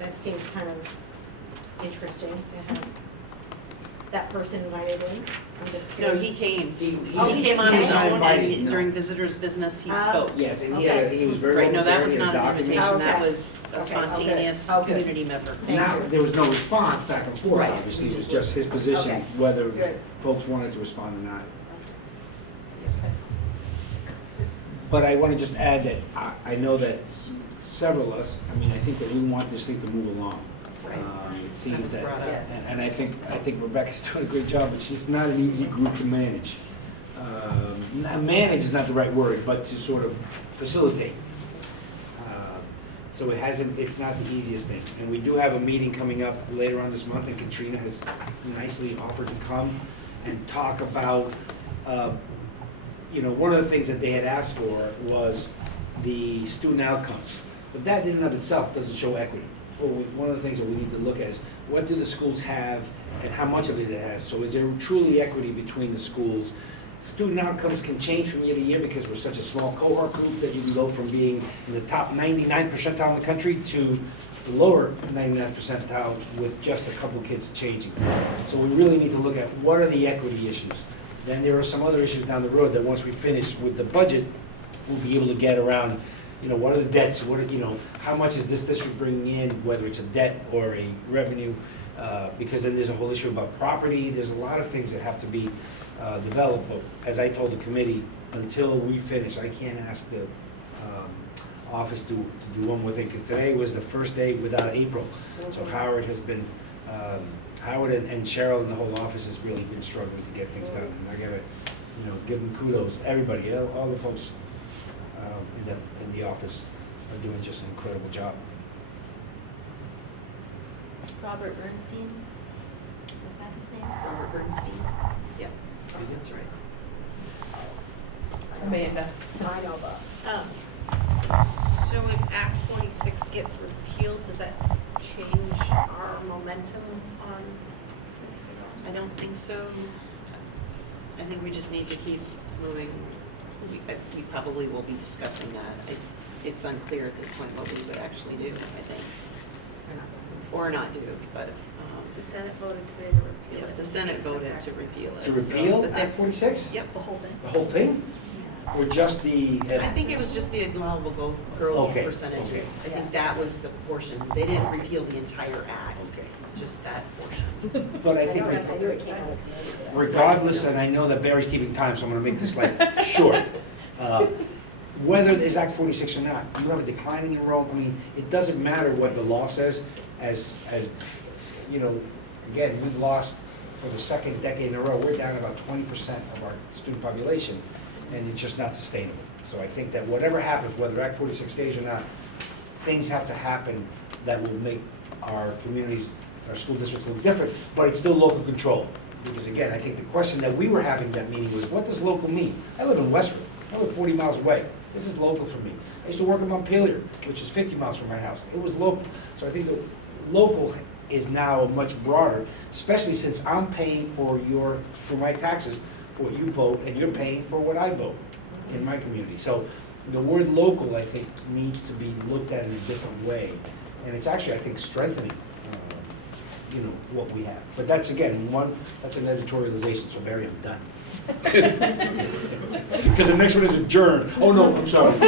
that seems kind of interesting to have that person invited in. I'm just No, curious. he came. He Oh, he came just on his came? own, Invited, and no. during visitors' business, he Ah. spoke. Yes, and Okay. he was very. Right, no, that very was not an documented. invitation, that Okay. was a Okay, spontaneous okay. community member. Now, there was no response back and forth, Right. obviously, it was just his position, Okay. whether Good. folks wanted to respond or not. But I want to just add that I know that several of us, I mean, I think that we want this thing to move along. Right. It seems was that, brought up. Yes. and I think Rebecca's doing a great job, but she's not an easy group to manage. Manage is not the right word, but to sort of facilitate. So it's not the easiest thing. And we do have a meeting coming up later on this month, and Katrina has nicely offered to come and talk about, one of the things that they had asked for was the student outcomes. But that in and of itself doesn't show equity. Well, one of the things that we need to look at is what do the schools have and how much of it it has? So is there truly equity between the schools? Student outcomes can change from year to year because we're such a small cohort group that you can go from being in the top 99 percentile in the country to the lower 99 percentile with just a couple kids changing. So we really need to look at what are the equity issues. Then there are some other issues down the road that once we finish with the budget, we'll be able to get around, what are the debts, how much is this district bringing in, whether it's a debt or a revenue, because then there's a whole issue about property, there's a lot of things that have to be developed, but as I told the committee, until we finish, I can't ask the office to do one more thing, because today was the first day without April, so Howard has been, Howard and Cheryl and the whole office has really been struggling to get things done, and I gotta, give them kudos, everybody, all the folks in the office are doing just an incredible job. Robert Bernstein, was that his name? Robert Bernstein, yeah, that's right. Amanda. I know about. So if Act 46 gets repealed, does that change our momentum on I don't think so. I think we just need to keep moving. We probably will be discussing that. It's unclear at this point what we would actually do, I think. Or not do, but, the Senate voted today to repeal yeah, it? the Senate voted to repeal it. To repeal but they- Act 46? Yep, the whole thing. The whole thing? Or just the? I think it was just the allowable growth Okay, percentages. okay. I think that was the portion. They didn't repeal the entire act, Okay. just that portion. But I think regardless, and I know that Barry's keeping time, so I'm gonna make this like short. Whether there's Act 46 or not, you have a declining enrollment. I mean, it doesn't matter what the law says, as again, we've lost for the second decade in a row, we're down about 20% of our student population, and it's just not sustainable. So I think that whatever happens, whether Act 46 stays or not, things have to happen that will make our communities our school district's a little different, but it's still local control. Because again, I think the question that we were having that meeting was, what does local mean? I live in Westford, I live 40 miles away. This is local for me. I used to work in Montpelier, which is 50 miles from my house. It was local. So I think the local is now much broader, especially since I'm paying for my taxes for what you vote, and you're paying for what I vote in my community. So the word local, I think, needs to be looked at in a different way. And it's actually, I think, strengthening, what we have. But that's, again, that's an editorialization, so Mary, I'm done. Because the next one is adjourned. Oh, no, I'm sorry. All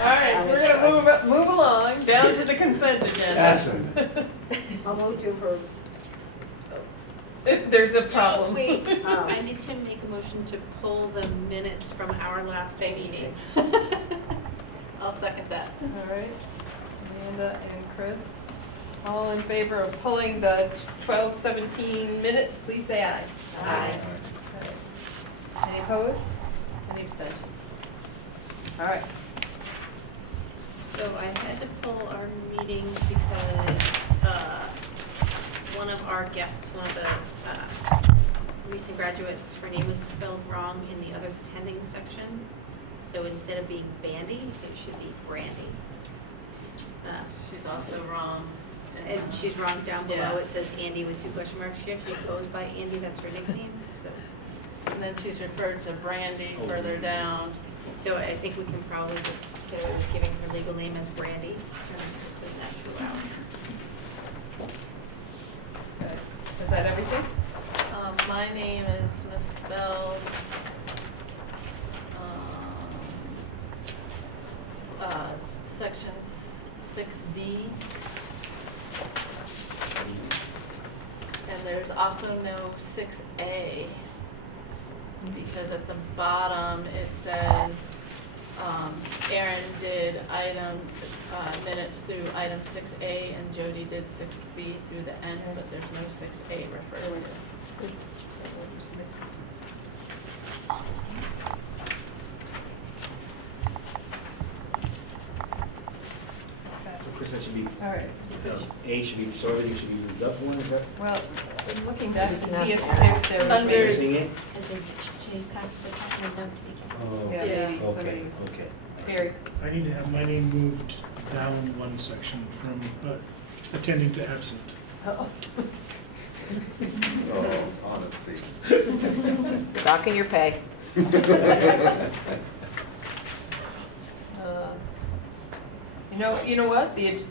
right, we're gonna move along down to the consent agenda. That's right. I'll move to approve. There's a problem. Wait, I need to make a motion to pull the minutes from our last meeting. I'll second that. All right, Amanda and Chris. All in favor of pulling the 12-17 minutes, please say aye. Aye. Any opposed? Any abstentions? All right. So I had to pull our meeting because one of our guests, one of the recent graduates, her name was spelled wrong in the others attending section. So instead of being Bandy, it should be Brandy. She's also wrong. And she's wrong down below. Yeah. It says Andy with 2 question marks. She actually goes by Andy. That's her nickname. So. And then she's referred to Brandy further down. So I think we can probably just get away with giving her legal name as Brandy and clean that throughout. Okay. Is that everything? My name is misspelled. Section 6D. And there's also no 6A, because at the bottom it says, Aaron did minutes through item 6A and Jody did 6B through the end, but there's no 6A referred to. Chris, that should be, All right. A should be, so everything should be moved up one, is that? Well, I'm looking back to see if Under- there was Under- maybe. Missing it? And then she passed the note to the Oh, Yeah, okay, maybe somebody was okay. very. I need to have my name moved down one section from attending to absent. Oh. Oh, honesty. Docking your pay. You know what? The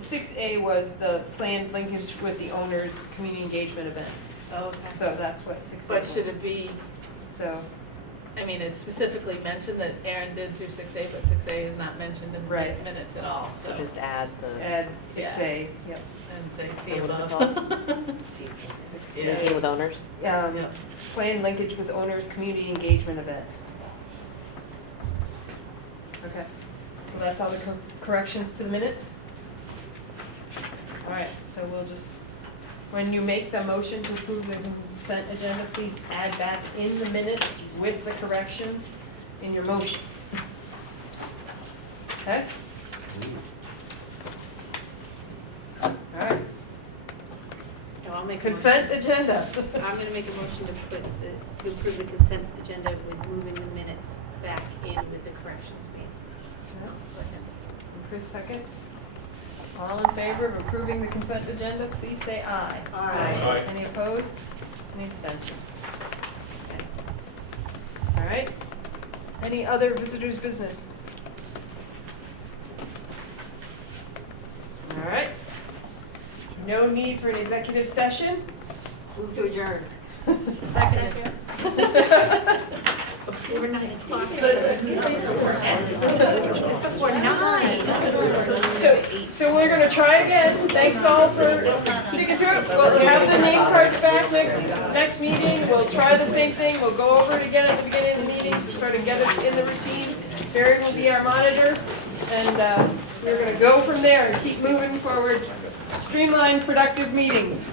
6A was the planned linkage with the owner's community engagement event. Okay. So that's what 6A But was. should it be, So, I mean, it specifically mentioned that Aaron did through 6A, but 6A is not mentioned in the Right. minutes at all, So so. just add the add 6A, yep. And say see What is it above. Yeah. linking with owners. Yep. Planned linkage with owner's community engagement event. Okay, so that's all the corrections to the minutes? All right, so we'll just, when you make the motion to approve the consent agenda, please add back in the minutes with the corrections in your motion. Okay? All right, So I'll make a consent agenda. motion. I'm gonna make a motion to approve the consent agenda with moving the minutes back in with the corrections made. I'll second. Chris seconds. All in favor of approving the consent agenda, please say aye. Aye. Any opposed? Any abstentions? Okay. All right. Any other visitors' business? All right. No need for an executive session? Move to adjourn. Second. Before 9 o'clock. It's before 9. So we're gonna try again. Thanks all for sticking to it. We'll have the name cards back next meeting. We'll try the same thing. We'll go over it again at the beginning of the meeting to sort of get us in the routine. Barry will be our monitor, and we're gonna go from there and keep moving forward. Streamlined, productive meetings.